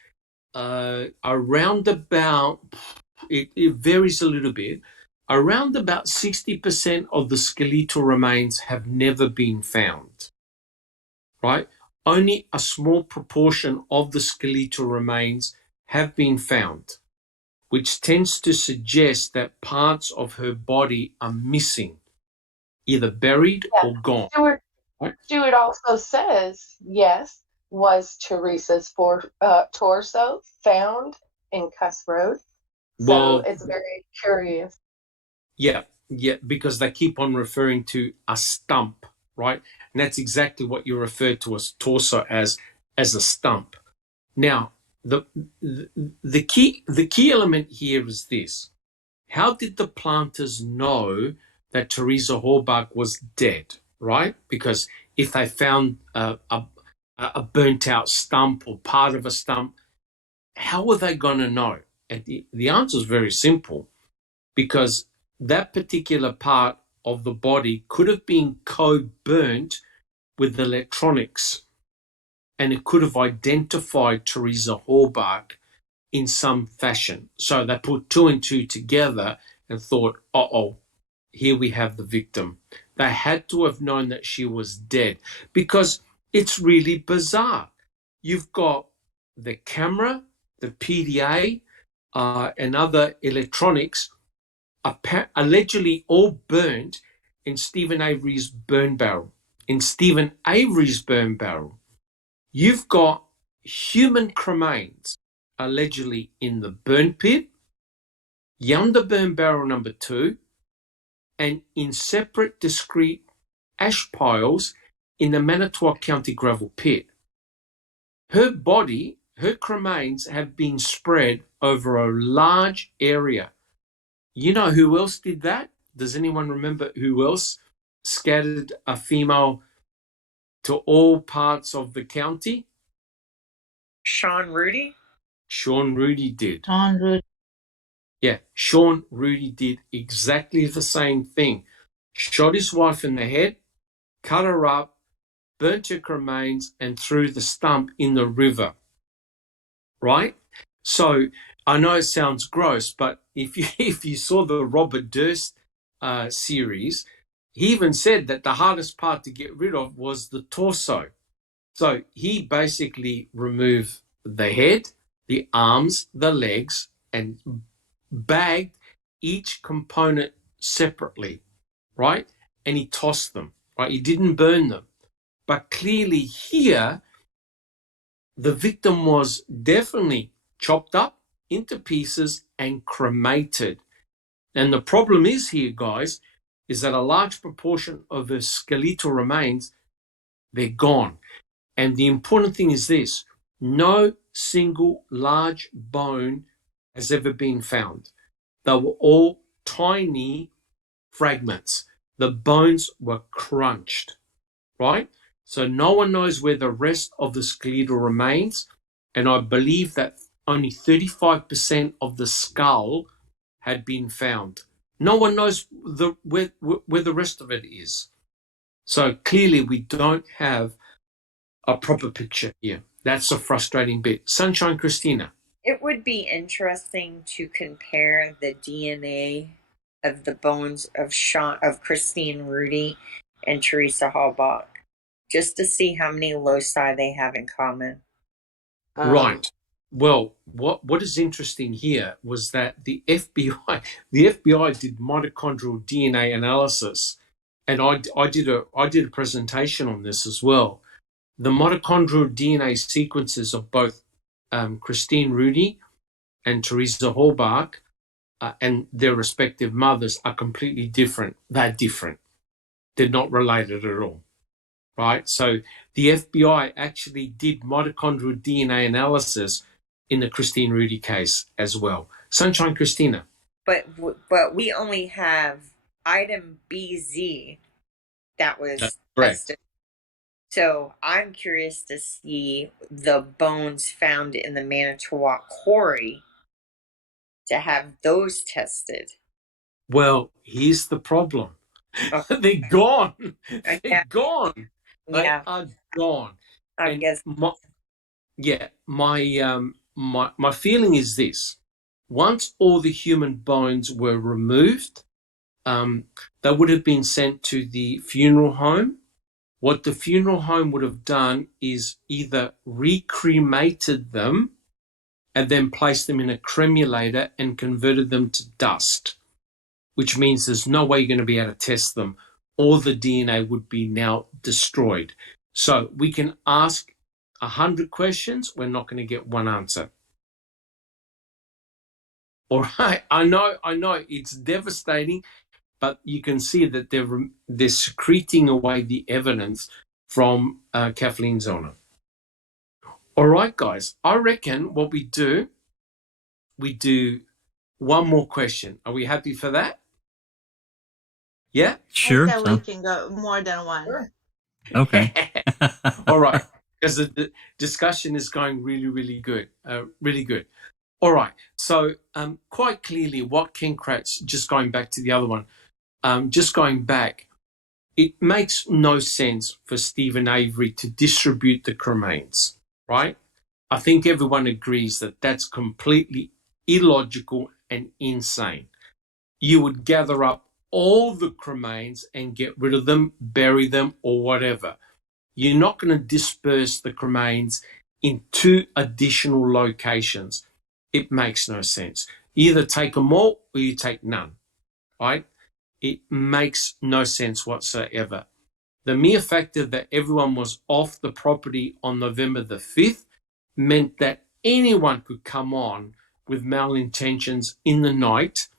Around about, it varies a little bit. Around about 60% of the skeletal remains have never been found, right? only a small proportion of the skeletal remains have been found, which tends to suggest that parts of her body are missing, either buried Yeah. or gone. Stewart also says, yes, was Teresa's torso found in Cuss Road? So Well, it's very curious. yeah, because they keep on referring to a stump, right? And that's exactly what you refer to as torso as a stump. Now, the key element here is this: how did the planters know that Teresa Horbach was dead, right? Because if they found a burnt out stump or part of a stump, how were they going to know? And the answer is very simple, because that particular part of the body could have been co-burnt with electronics, and it could have identified Teresa Horbach in some fashion. So they put two and two together and thought, uh-oh, here we have the victim. They had to have known that she was dead, because it's really bizarre. You've got the camera, the PDA, and other electronics allegedly all burnt in Stephen Avery's burn barrel. In Stephen Avery's burn barrel, you've got human cremains allegedly in the burn pit, Yonder burn barrel number 2, and in separate discrete ash piles in the Manitowoc County gravel pit. Her body, her cremains have been spread over a large area. You know who else did that? Does anyone remember who else scattered a female to all parts of the county? Sean Rudy? Sean Rudy did. Sean Rudy. Yeah, Sean Rudy did exactly the same thing. Shot his wife in the head, cut her up, burnt her remains, and threw the stump in the river. Right? So I know it sounds gross, but if you saw the Robert Durst series, he even said that the hardest part to get rid of was the torso. So he basically removed the head, the arms, the legs, and bagged each component separately, right? And he tossed them, right? He didn't burn them. But clearly here, the victim was definitely chopped up into pieces and cremated. And the problem is here, guys, is that a large proportion of the skeletal remains, they're gone. And the important thing is this: no single large bone has ever been found. They were all tiny fragments. The bones were crunched, right? So no one knows where the rest of the skeletal remains. And I believe that only 35% of the skull had been found. No one knows where the rest of it is. So clearly we don't have a proper picture here. That's a frustrating bit. Sunshine Christina. It would be interesting to compare the DNA of the bones of Christine Rudy and Teresa Halbach, just to see how many loci they have in common. Right. Well, what is interesting here was that the FBI did mitochondrial DNA analysis, and I did a presentation on this as well. The mitochondrial DNA sequences of both Christine Rudy and Teresa Halbach and their respective mothers are completely different. They're different. They're not related at all, right? So the FBI actually did mitochondrial DNA analysis in the Christine Rudy case as well. Sunshine Christina. But we only have item BZ that was tested. So I'm curious to see the bones found in the Manitowoc quarry, to have those tested. Well, here's the problem. Oh. They're gone. They're gone. They are gone. I guess. My feeling is this: once all the human bones were removed, they would have been sent to the funeral home What the funeral home would have done is either recremated them and then placed them in a cremulator and converted them to dust, which means there's no way you're going to be able to test them. All the DNA would be now destroyed. So we can ask 100 questions. We're not going to get one answer. All right. I know it's devastating, but you can see that they're secreting away the evidence from Kathleen Zellner. All right, guys. I reckon what we do one more question. Are we happy for that? Yeah? Sure. I said we can go more than one. Sure. Okay. All right. Because the discussion is going really, really good. Really good. All right. So quite clearly what Ken Kratz, just going back to the other one, just going back, it makes no sense for Stephen Avery to distribute the cremains, right? I think everyone agrees that that's completely illogical and insane. You would gather up all the cremains and get rid of them, bury them, or whatever. You're not going to disperse the cremains in 2 additional locations. It makes no sense. You either take them all or you take none, right? It makes no sense whatsoever. The mere fact that everyone was off the property on November the 5th meant that anyone could come on with malintentions in the night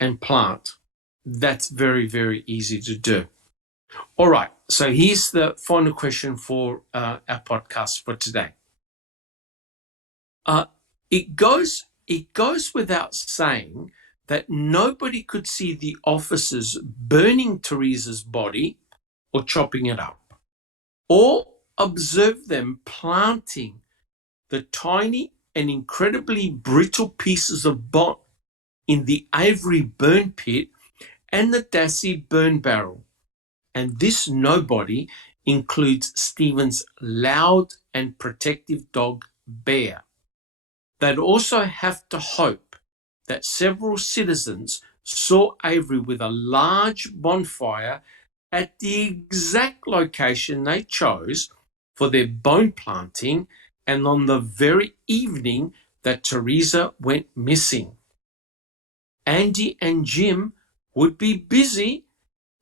and plant. That's very, very easy to do. All right, so here's the final question for our podcast for today. It goes without saying that nobody could see the officers burning Teresa's body or chopping it up, or observe them planting the tiny and incredibly brittle pieces of bone in the Avery burn pit and the Dassey burn barrel. And this nobody includes Stephen's loud and protective dog, Bear. They'd also have to hope that several citizens saw Avery with a large bonfire at the exact location they chose for their bone planting and on the very evening that Teresa went missing. Andy and Jim would be busy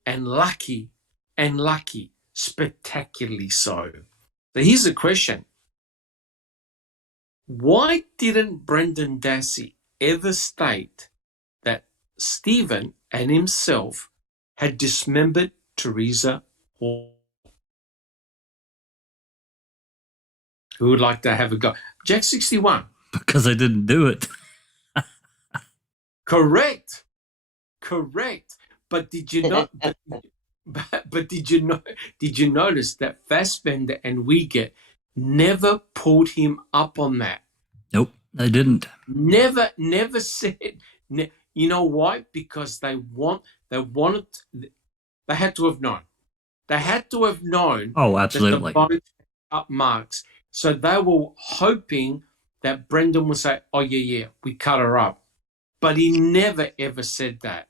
and lucky, spectacularly so. So here's the question. Why didn't Brendan Dassey ever state that Stephen and himself had dismembered Teresa Hall? Who would like to have a go? Jack 61. Because I didn't do it. Correct. But did you know? but did you notice that Fassbender and Wiegert never pulled him up on that? Nope, I didn't. Never said. You know why? Because they had to have known. They had to have known. Oh, absolutely. That the bones had up marks. So they were hoping that Brendan would say, "Oh yeah, we cut her up," but he never ever said that.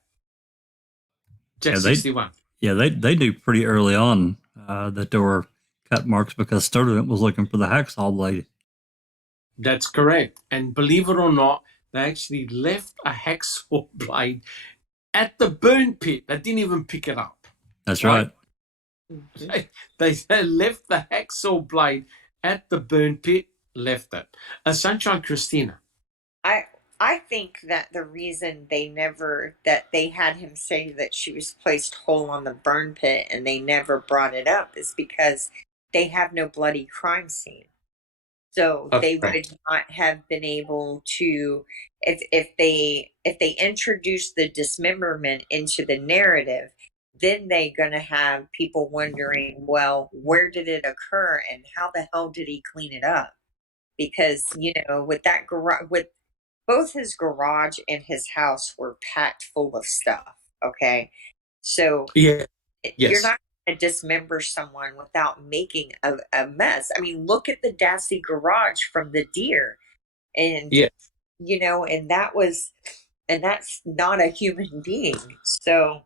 Jack 61. They knew pretty early on that there were cut marks because Sturdivant was looking for the hacksaw blade. That's correct. And believe it or not, they actually left a hacksaw blade at the burn pit. They didn't even pick it up. That's right. They left the hacksaw blade at the burn pit, left it. Sunshine Christina. I think that the reason that they had him say that she was placed whole on the burn pit and they never brought it up is because they have no bloody crime scene. So they would not have been able to, if they introduce the dismemberment into the narrative, then they're going to have people wondering, well, where did it occur and how the hell did he clean it up? Because, with that garage, with both his garage and his house were packed full of stuff. Okay. So you're not going to dismember someone without making a mess. I mean, look at the Dassey garage from the deer and, and that's not a human being. So,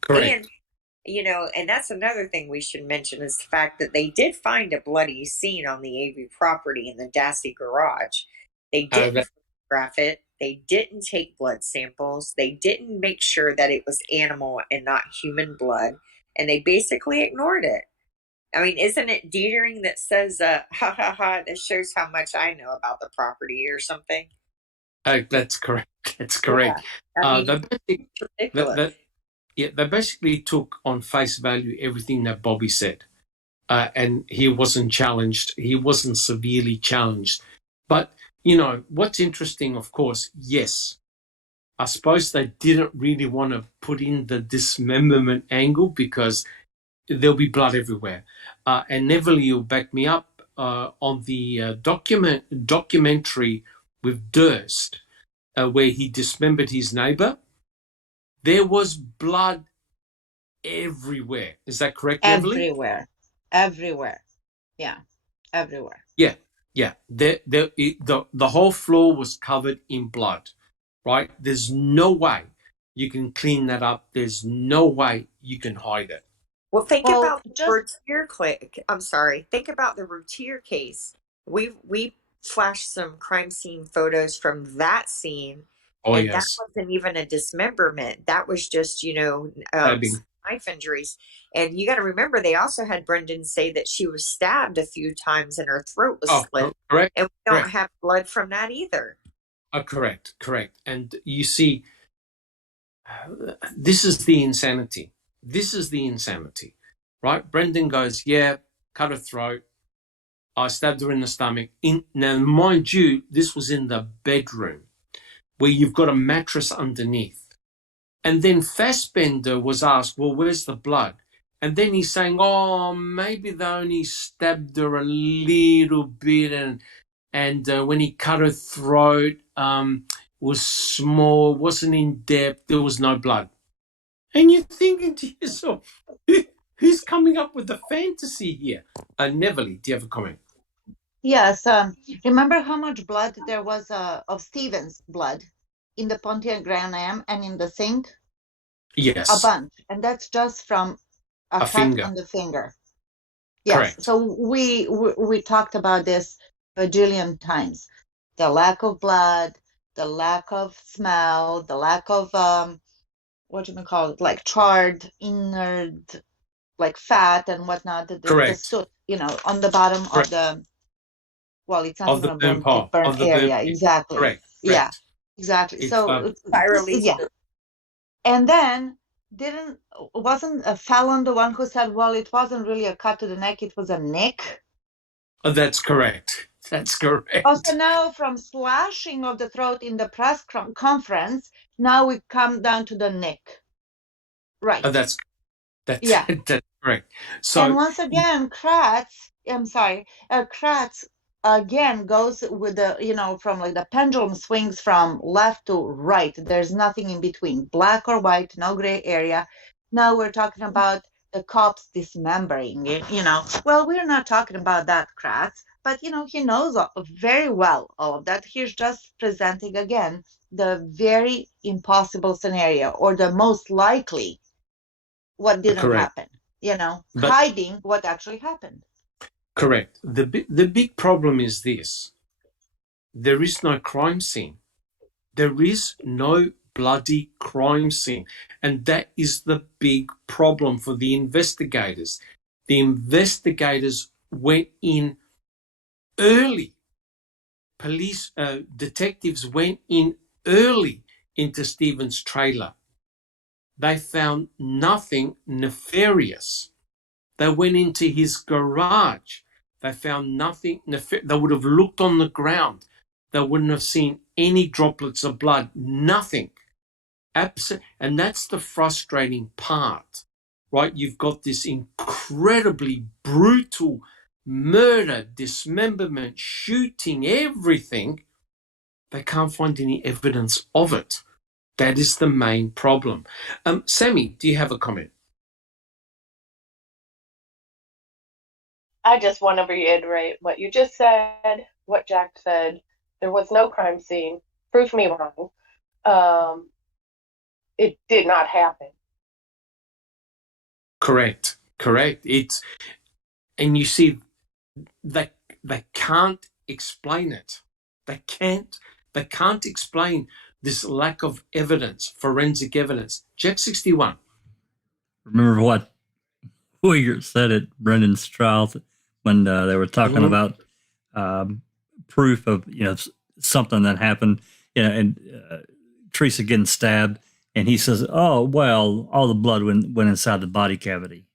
correct. you know, and that's another thing we should mention is the fact that they did find a bloody scene on the Avery property in the Dassey garage. They didn't photograph it. They didn't take blood samples. They didn't make sure that it was animal and not human blood. And they basically ignored it. I mean, isn't it Dietering that says, ha ha ha, this shows how much I know about the property or something? That's correct. That's correct. Yeah. I mean, They, ridiculous. they basically took on face value everything that Bobby said. And he wasn't challenged. He wasn't severely challenged. But, you know, what's interesting, of course, yes, I suppose they didn't really want to put in the dismemberment angle because there'll be blood everywhere. And Neville, you'll back me up on the documentary with Durst, where he dismembered his neighbor. There was blood everywhere. Is that correct, Neville? Everywhere. Yeah, everywhere. Yeah, yeah. The whole floor was covered in blood, right? There's no way you can clean that up. There's no way you can hide it. Well, think about the Routier click. I'm sorry. Think about the Routier case. We flashed some crime scene photos from that scene. Oh, and yes. That wasn't even a dismemberment. That was just, you know, knife injuries. And you got to remember, they also had Brendan say that she was stabbed a few times and her throat was slit. Correct. And we don't have blood from that either. Correct. And you see, this is the insanity. Right? Brendan goes, yeah, cut her throat. I stabbed her in the stomach. Now, mind you, this was in the bedroom where you've got a mattress underneath. And then Fassbender was asked, well, where's the blood? And then he's saying, oh, maybe they only stabbed her a little bit. And when he cut her throat, was small, wasn't in depth, there was no blood. And you're thinking to yourself, who's coming up with the fantasy here? Neville, do you have a comment? Yes. Remember how much blood there was of Stephen's blood in the Pontiac Grand Am and in the sink? Yes. A bunch. And that's just from a cut finger. on the finger. Yes. Correct. So we talked about this a bajillion times. The lack of blood, the lack of smell, the lack of what do you call it, like charred, inert, like fat and whatnot. The soot, you know, on the bottom of the, well, it's not of even the burn area. Exactly. Correct. Yeah, exactly. It's, so yeah. And then wasn't Fallon the one who said, well, it wasn't really a cut to the neck, it was a nick? Oh, that's correct. Also, now from slashing of the throat in the press conference, now we come down to the nick. Right. Oh, that's correct. So, and once again, Kratz again goes with the, you know, from like the pendulum swings from left to right. There's nothing in between, black or white, no gray area. Now we're talking about the cops dismembering it, you know. Well, we're not talking about that, Kratz, but, you know, he knows very well all of that. He's just presenting again the very impossible scenario, or the most likely what didn't happen, you know, hiding what actually happened. Correct. The big problem is this. There is no crime scene. There is no bloody crime scene. And that is the big problem for the investigators. The investigators went in early. Detectives went in early into Stephen's trailer. They found nothing nefarious. They went into his garage. They found nothing nefarious. They would have looked on the ground. They wouldn't have seen any droplets of blood, nothing. And that's the frustrating part, right? You've got this incredibly brutal murder, dismemberment, shooting, everything. They can't find any evidence of it. That is the main problem. Sammy, do you have a comment? I just want to reiterate what you just said, what Jack said. There was no crime scene. Prove me wrong. It did not happen. Correct. It's, and you see, they can't explain it. They can't explain this lack of evidence, forensic evidence. Jack 61. Remember what Uyghur said at Brendan's trial when they were talking about proof of something that happened, and Teresa getting stabbed, and he says, "Oh well, all the blood went inside the body cavity."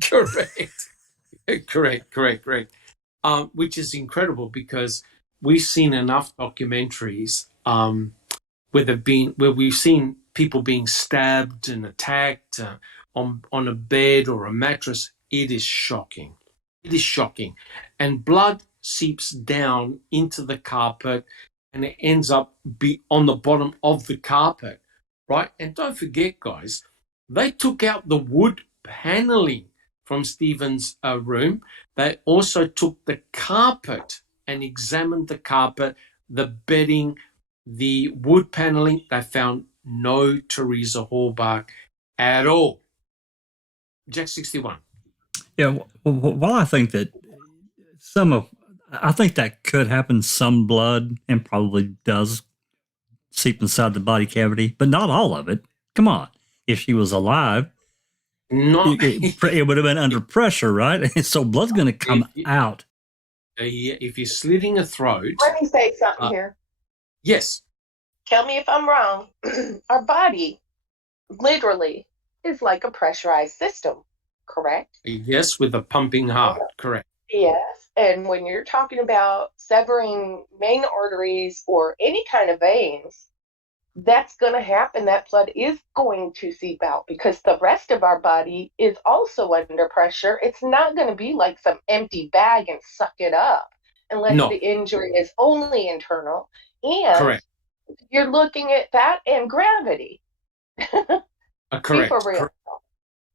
Correct. Which is incredible because we've seen enough documentaries where we've seen people being stabbed and attacked on a bed or a mattress. It is shocking. And blood seeps down into the carpet and it ends up on the bottom of the carpet, right? And don't forget, guys, they took out the wood paneling from Stephen's room. They also took the carpet and examined the carpet, the bedding, the wood paneling. They found no Teresa Hallbach at all. Jack 61. Yeah, well, I think that I think that could happen. Some blood, and probably does, seep inside the body cavity, but not all of it. Come on. If she was alive, it would have been under pressure, right? So blood's going to come out. If you're slitting a throat... Let me say something here. Yes. Tell me if I'm wrong. Our body, literally, is like a pressurized system, correct? Yes, with a pumping heart, correct. Yes, and when you're talking about severing main arteries or any kind of veins, that's going to happen. That blood is going to seep out because the rest of our body is also under pressure. It's not going to be like some empty bag and suck it up unless the injury is only internal. And correct. You're looking at that and gravity. Correct. For real. Correct.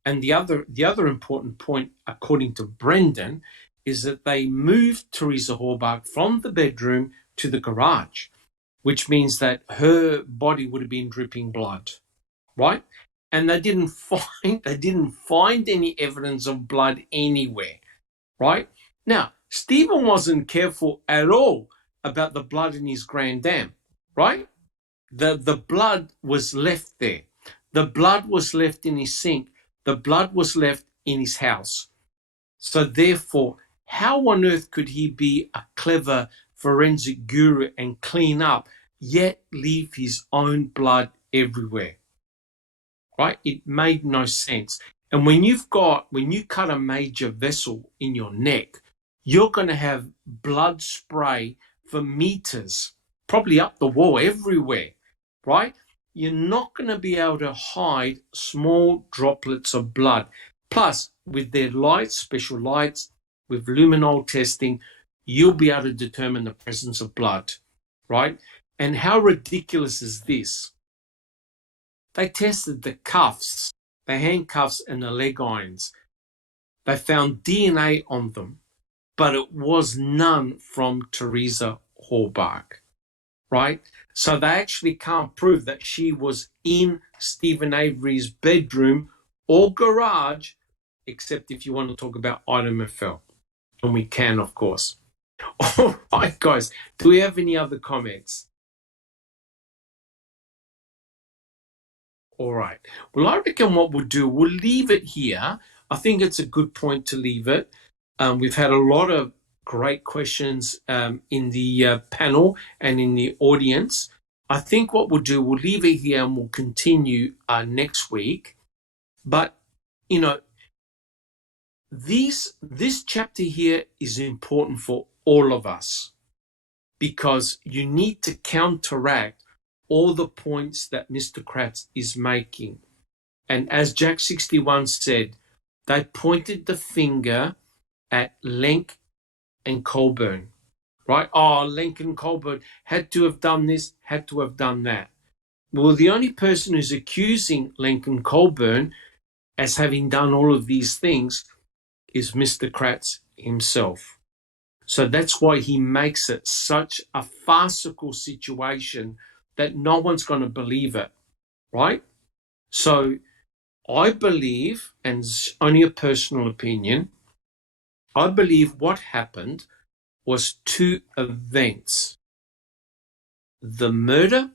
And the other important point, according to Brendan, is that they moved Teresa Hallbach from the bedroom to the garage, which means that her body would have been dripping blood, right? And they didn't find any evidence of blood anywhere, right? Now, Stephen wasn't careful at all about the blood in his grand dam, right? The blood was left there. The blood was left in his sink. The blood was left in his house. So therefore, how on earth could he be a clever forensic guru and clean up, yet leave his own blood everywhere? Right? It made no sense. And when you cut a major vessel in your neck, you're going to have blood spray for meters, probably up the wall, everywhere, right? You're not going to be able to hide small droplets of blood. Plus, with their lights, special lights, with luminol testing, you'll be able to determine the presence of blood, right? And how ridiculous is this? They tested the cuffs, the handcuffs and the leg irons. They found DNA on them, but it was none from Teresa Hallbach, right? So they actually can't prove that she was in Stephen Avery's bedroom or garage, except if you want to talk about Ida Meffel. And we can, of course. All right, guys, do we have any other comments? All right. Well, I reckon what we'll do, we'll leave it here. I think it's a good point to leave it. We've had a lot of great questions in the panel and in the audience. I think what we'll do, we'll leave it here and we'll continue next week. But, you know, this chapter here is important for all of us because you need to counteract all the points that Mr. Kratz is making. And as Jack 61 said, they pointed the finger at Lenk and Colburn, right? Oh, Lenk and Colburn had to have done this, had to have done that. Well, the only person who's accusing Lenk and Colburn as having done all of these things is Mr. Kratz himself. So that's why he makes it such a farcical situation that no one's going to believe it, right? So I believe, and it's only a personal opinion, I believe what happened was two events. The murder,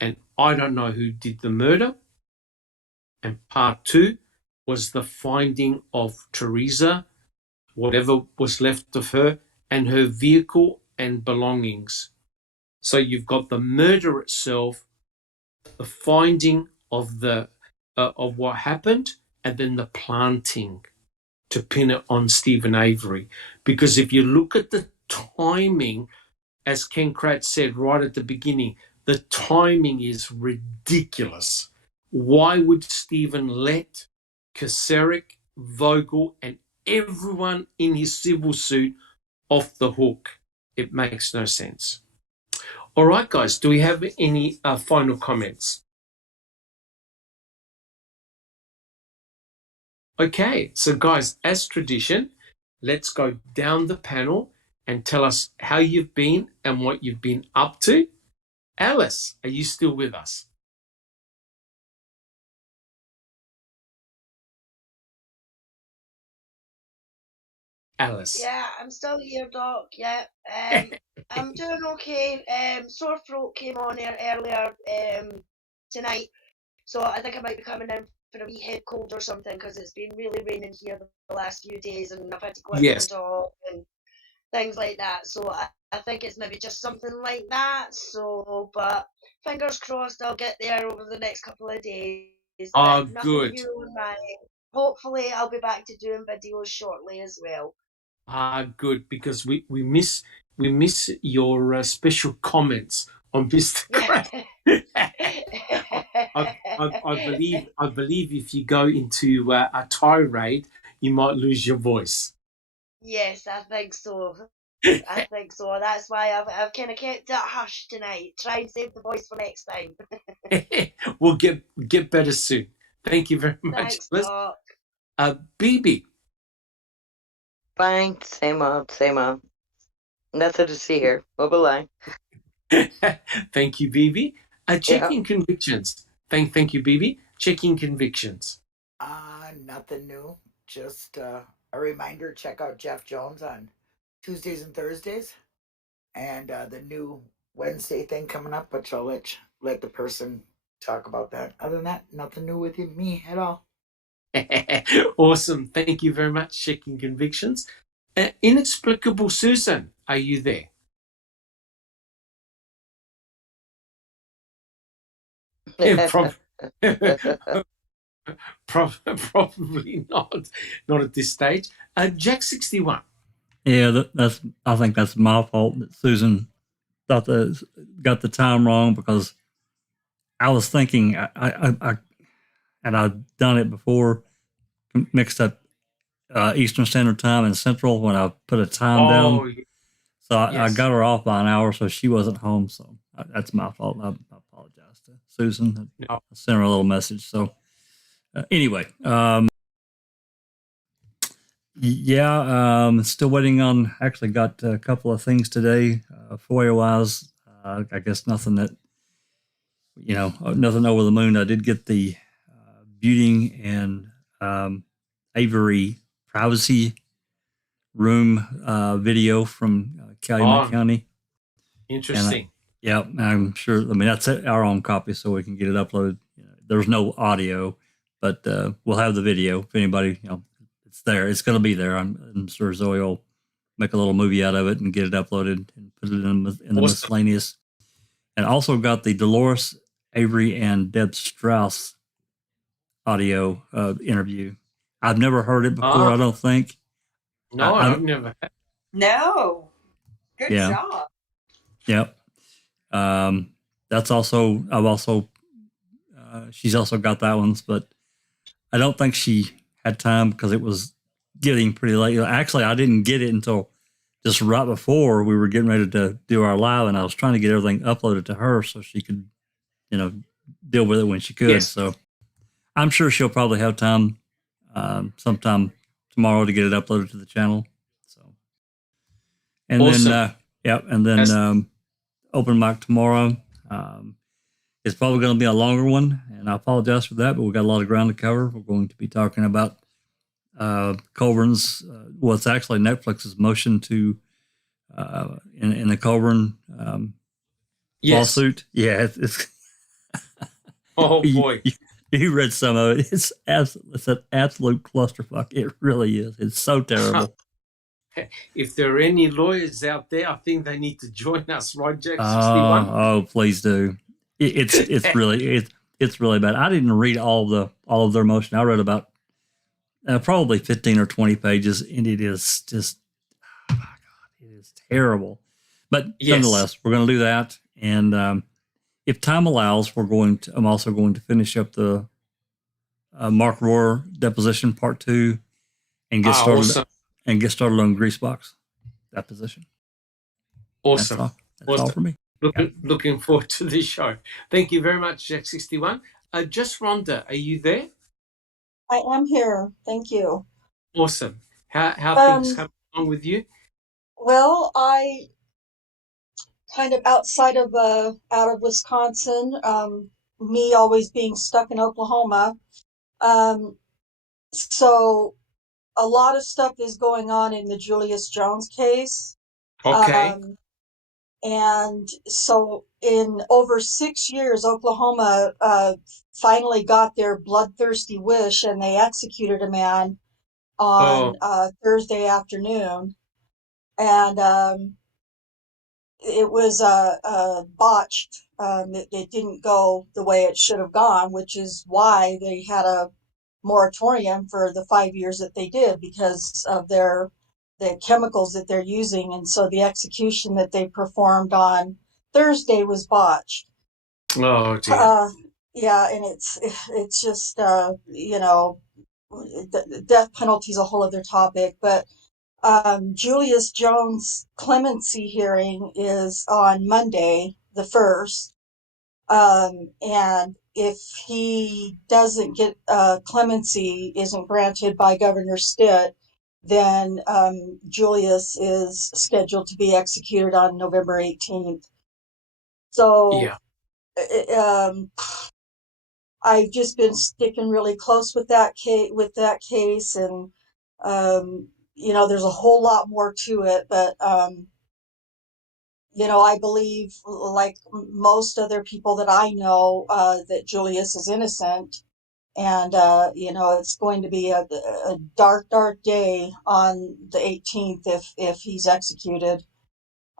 and I don't know who did the murder. And part two was the finding of Teresa, whatever was left of her, and her vehicle and belongings. So you've got the murder itself, the finding of of what happened, and then the planting to pin it on Stephen Avery. Because if you look at the timing, as Ken Kratz said right at the beginning, the timing is ridiculous. Why would Stephen let Kacerik, Vogel, and everyone in his civil suit off the hook? It makes no sense. All right, guys, do we have any final comments? Okay, so guys, as tradition, let's go down the panel and tell us how you've been and what you've been up to. Alice, are you still with us? Alice. Yeah, I'm still here, Doc. Yeah, I'm doing okay. Sore throat came on earlier tonight, so I think I might be coming in for a wee head cold or something because it's been really raining here the last few days, and I've had to go out Yes. for a dog and things like that. So I think it's maybe just something like that. So, but fingers crossed, I'll get there over the next couple of days. Oh, But nothing good. new on my. Hopefully, I'll be back to doing videos shortly as well. Good, because we miss your special comments on Mr. Crab. I believe if you go into a tirade, you might lose your voice. Yes, I think so. I think so. That's why I've kind of kept it hush tonight. Try and save the voice for next time. We'll get better soon. Thank you very much. Thanks, Doc. BB. Fine, same old, same old. Nothing to see here. What will I? Thank you, BB. Checking convictions. Thank you, BB. Checking convictions. Nothing new. Just a reminder, check out Jeff Jones on Tuesdays and Thursdays. And the new Wednesday thing coming up, but I'll let the person talk about that. Other than that, nothing new with me at all. Awesome. Thank you very much, Checking Convictions. Inexplicable Susan, are you there? Probably not at this stage. Jack 61. Yeah, I think that's my fault that Susan got the time wrong, because I was thinking I and I've done it before, mixed up Eastern Standard Time and Central when I put a time down. So I got her off by an hour, so she wasn't home. So that's my fault. I apologize to Susan. I sent her a little message. So anyway, still waiting on. Actually, got a couple of things today, FOIA wise. I guess nothing that nothing over the moon. I did get the Buting and Avery privacy room video from Calumet County. Interesting. I'm sure. I mean, that's our own copy, so we can get it uploaded. There's no audio, but we'll have the video. If anybody, it's there. It's going to be there. I'm sure Zoe will make a little movie out of it and get it uploaded and put it in the miscellaneous. And also got the Dolores Avery and Deb Strauss audio interview. I've never heard it before. I don't think. No, I've never. No. Good job. Yep. That's also. I've also. She's also got that one, but I don't think she had time because it was getting pretty late. Actually, I didn't get it until just right before we were getting ready to do our live, and I was trying to get everything uploaded to her so she could, deal with it when she could. Yes. So I'm sure she'll probably have time sometime tomorrow to get it uploaded to the channel. So, and awesome. Then open mic tomorrow. It's probably going to be a longer one, and I apologize for that, but we've got a lot of ground to cover. We're going to be talking about Colburn's, well, it's actually Netflix's motion to, in the Colburn Yes. lawsuit. Yeah, it's Oh boy. you read some of it. It's an absolute clusterfuck. It really is. It's so terrible. If there are any lawyers out there, I think they need to join us, right, Jack 61? Oh, please do. It's really bad. I didn't read all of their motion. I read about probably 15 or 20 pages, and it is just, oh my God, it is terrible. But nonetheless, we're going to do that, and if time allows, I'm also going to finish up the Mark Rohr deposition part 2, and get started awesome. On Greasebox deposition. Awesome. That's all for me. Looking forward to this show. Thank you very much, Jack 61. Just Rhonda, are you there? I am here. Thank you. Awesome. How things coming along with you? Well, I kind of out of Wisconsin, me always being stuck in Oklahoma. So a lot of stuff is going on in the Julius Jones case. Okay. And so in over 6 years, Oklahoma finally got their bloodthirsty wish, and they executed a man on Thursday afternoon. And it was botched. It didn't go the way it should have gone, which is why they had a moratorium for the 5 years that they did, because of the chemicals that they're using. And so the execution that they performed on Thursday was botched. Oh dear. Yeah, and it's just the death penalty is a whole other topic, but Julius Jones' clemency hearing is on Monday, the 1st. And if he doesn't get clemency, isn't granted by Governor Stitt, then Julius is scheduled to be executed on November 18th. So I've just been sticking really close with that case, and there's a whole lot more to it, but I believe, like most other people that I know, that Julius is innocent, and it's going to be a dark, dark day on the 18th if he's executed.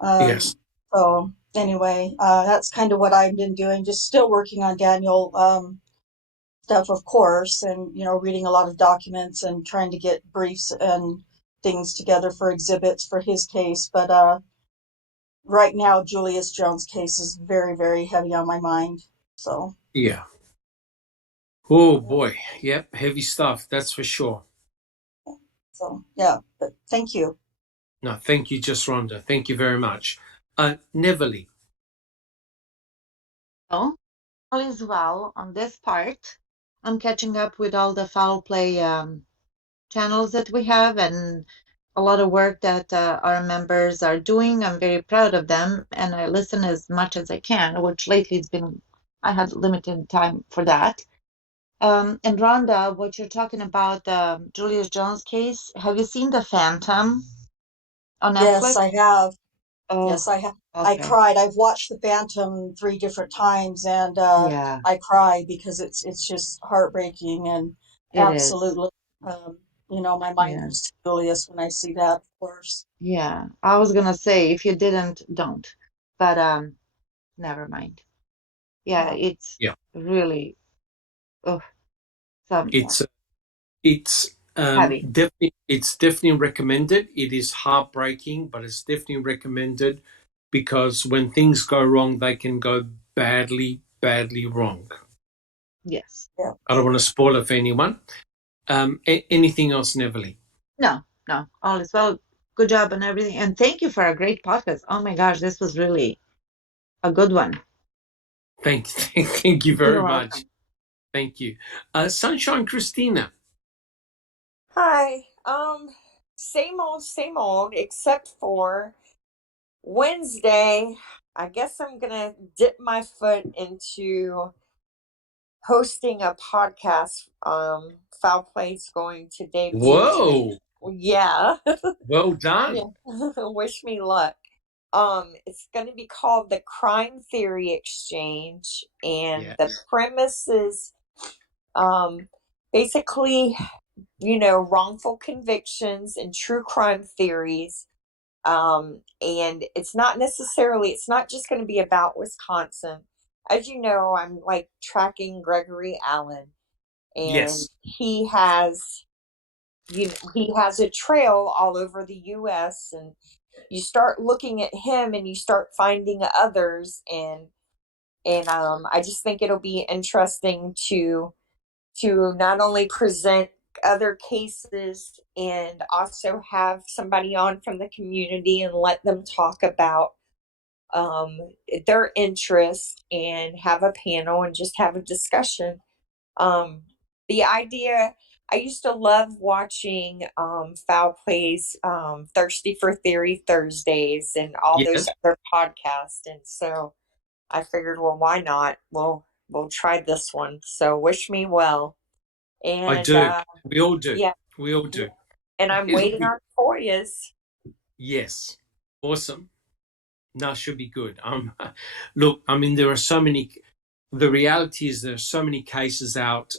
Yes. So anyway, that's kind of what I've been doing. Just still working on Daniel stuff, of course, and reading a lot of documents and trying to get briefs and things together for exhibits for his case. But right now, Julius Jones' case is very, very heavy on my mind. So yeah. Oh boy. Yep. Heavy stuff. That's for sure. So yeah. But thank you. No, thank you, Just Rhonda. Thank you very much. Neverly. Oh, all is well on this part. I'm catching up with all the foul play channels that we have, and a lot of work that our members are doing. I'm very proud of them, and I listen as much as I can, which lately I had limited time for that. And Rhonda, what you're talking about, the Julius Jones case, have you seen The Phantom on Netflix? Yes, I have. Oh, yes, I have. okay. I cried. I've watched The Phantom 3 different times, and Yeah, I cry because it's just heartbreaking, and it is. absolutely, my mind goes to Julius when I see that, of course. Yeah, I was gonna say, if you didn't, don't. But never mind. Yeah, it's really, It's heavy. definitely recommended. It is heartbreaking, but it's definitely recommended because when things go wrong, they can go badly, badly wrong. Yes. Yeah. I don't want to spoil it for anyone. Anything else, Neverly? No, all is well. Good job and everything. And thank you for a great podcast. Oh my gosh, this was really a good one. Thank you very much. Welcome. Thank you. Sunshine Christina. Hi. Same old, except for Wednesday. I guess I'm going to dip my foot into hosting a podcast. Foul Play's going to debut. Whoa. Yeah. Well done. Yeah. Wish me luck. It's going to be called the Crime Theory Exchange, and the premise is basically, wrongful convictions and true crime theories. And it's not just going to be about Wisconsin. As you know, I'm like tracking Gregory Allen, and Yes. he has a trail all over the U.S., and you start looking at him and you start finding others, and I just think it'll be interesting to not only present other cases and also have somebody on from the community and let them talk about their interest and have a panel and just have a discussion. The idea, I used to love watching Foul Play's Thirsty for Theory Thursdays and all those other podcasts, and so I figured, well, why not? We'll try this one. So wish me well. And I do. We all do. Yeah, we all do. And I'm waiting on FOIAs. Yes. Awesome. No, should be good. Look, I mean, there are so many. The reality is there are so many cases out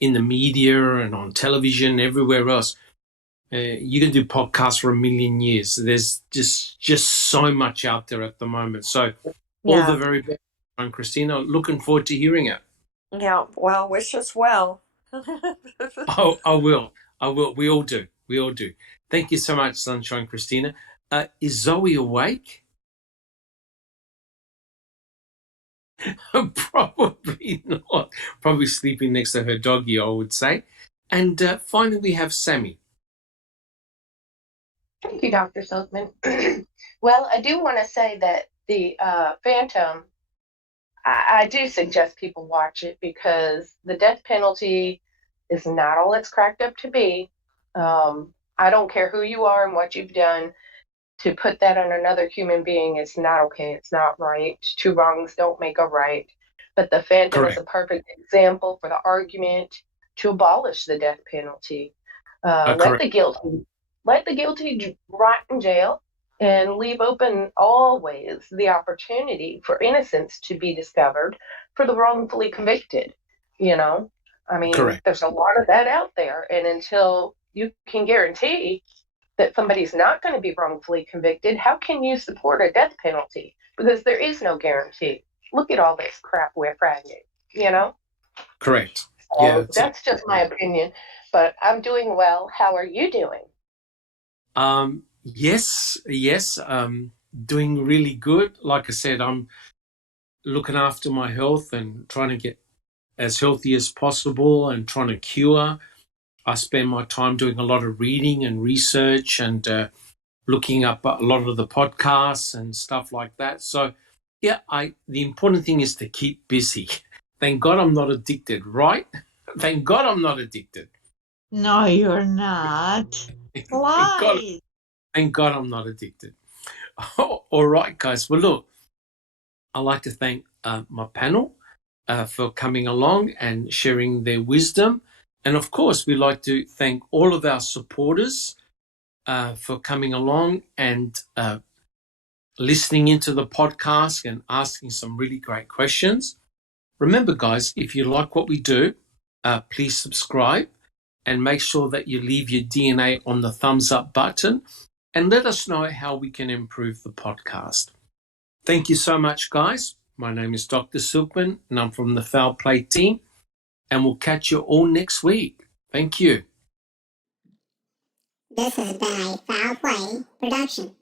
in the media and on television, everywhere else. You can do podcasts for a million years. There's just so much out there at the moment. So all the very best, Christina. Looking forward to hearing it. Yeah, well, wish us well. Oh, I will. We all do. We all do. Thank you so much, Sunshine Christina. Is Zoe awake? Probably not. Probably sleeping next to her doggy, I would say. And finally, we have Sammy. Thank you, Dr. Silkman. Well, I do want to say that the Phantom, I do suggest people watch it because the death penalty is not all it's cracked up to be. I don't care who you are and what you've done. To put that on another human being is not okay. It's not right. Two wrongs don't make a right. But the Phantom is a perfect example for the argument to abolish the death penalty. Let the guilty rot in jail and leave open always the opportunity for innocence to be discovered for the wrongfully convicted. I mean, there's a lot of that out there. And until you can guarantee that somebody's not going to be wrongfully convicted, how can you support a death penalty? Because there is no guarantee. Look at all this crap we're fragging, Correct. So yeah, that's just my opinion. But I'm doing well. How are you doing? Yes. Doing really good. Like I said, I'm looking after my health and trying to get as healthy as possible and trying to cure. I spend my time doing a lot of reading and research and looking up a lot of the podcasts and stuff like that. So, yeah, the important thing is to keep busy. Thank God I'm not addicted, right? Thank God I'm not addicted. No, you're not. Lies. Thank God I'm not addicted. All right, guys. Well, look, I'd like to thank my panel for coming along and sharing their wisdom. And, of course, we'd like to thank all of our supporters for coming along and listening into the podcast and asking some really great questions. Remember, guys, if you like what we do, please subscribe and make sure that you leave your DNA on the thumbs up button and let us know how we can improve the podcast. Thank you so much, guys. My name is Dr. Silkman, and I'm from the Foul Play team, and we'll catch you all next week. Thank you. This has been a Foul Play production.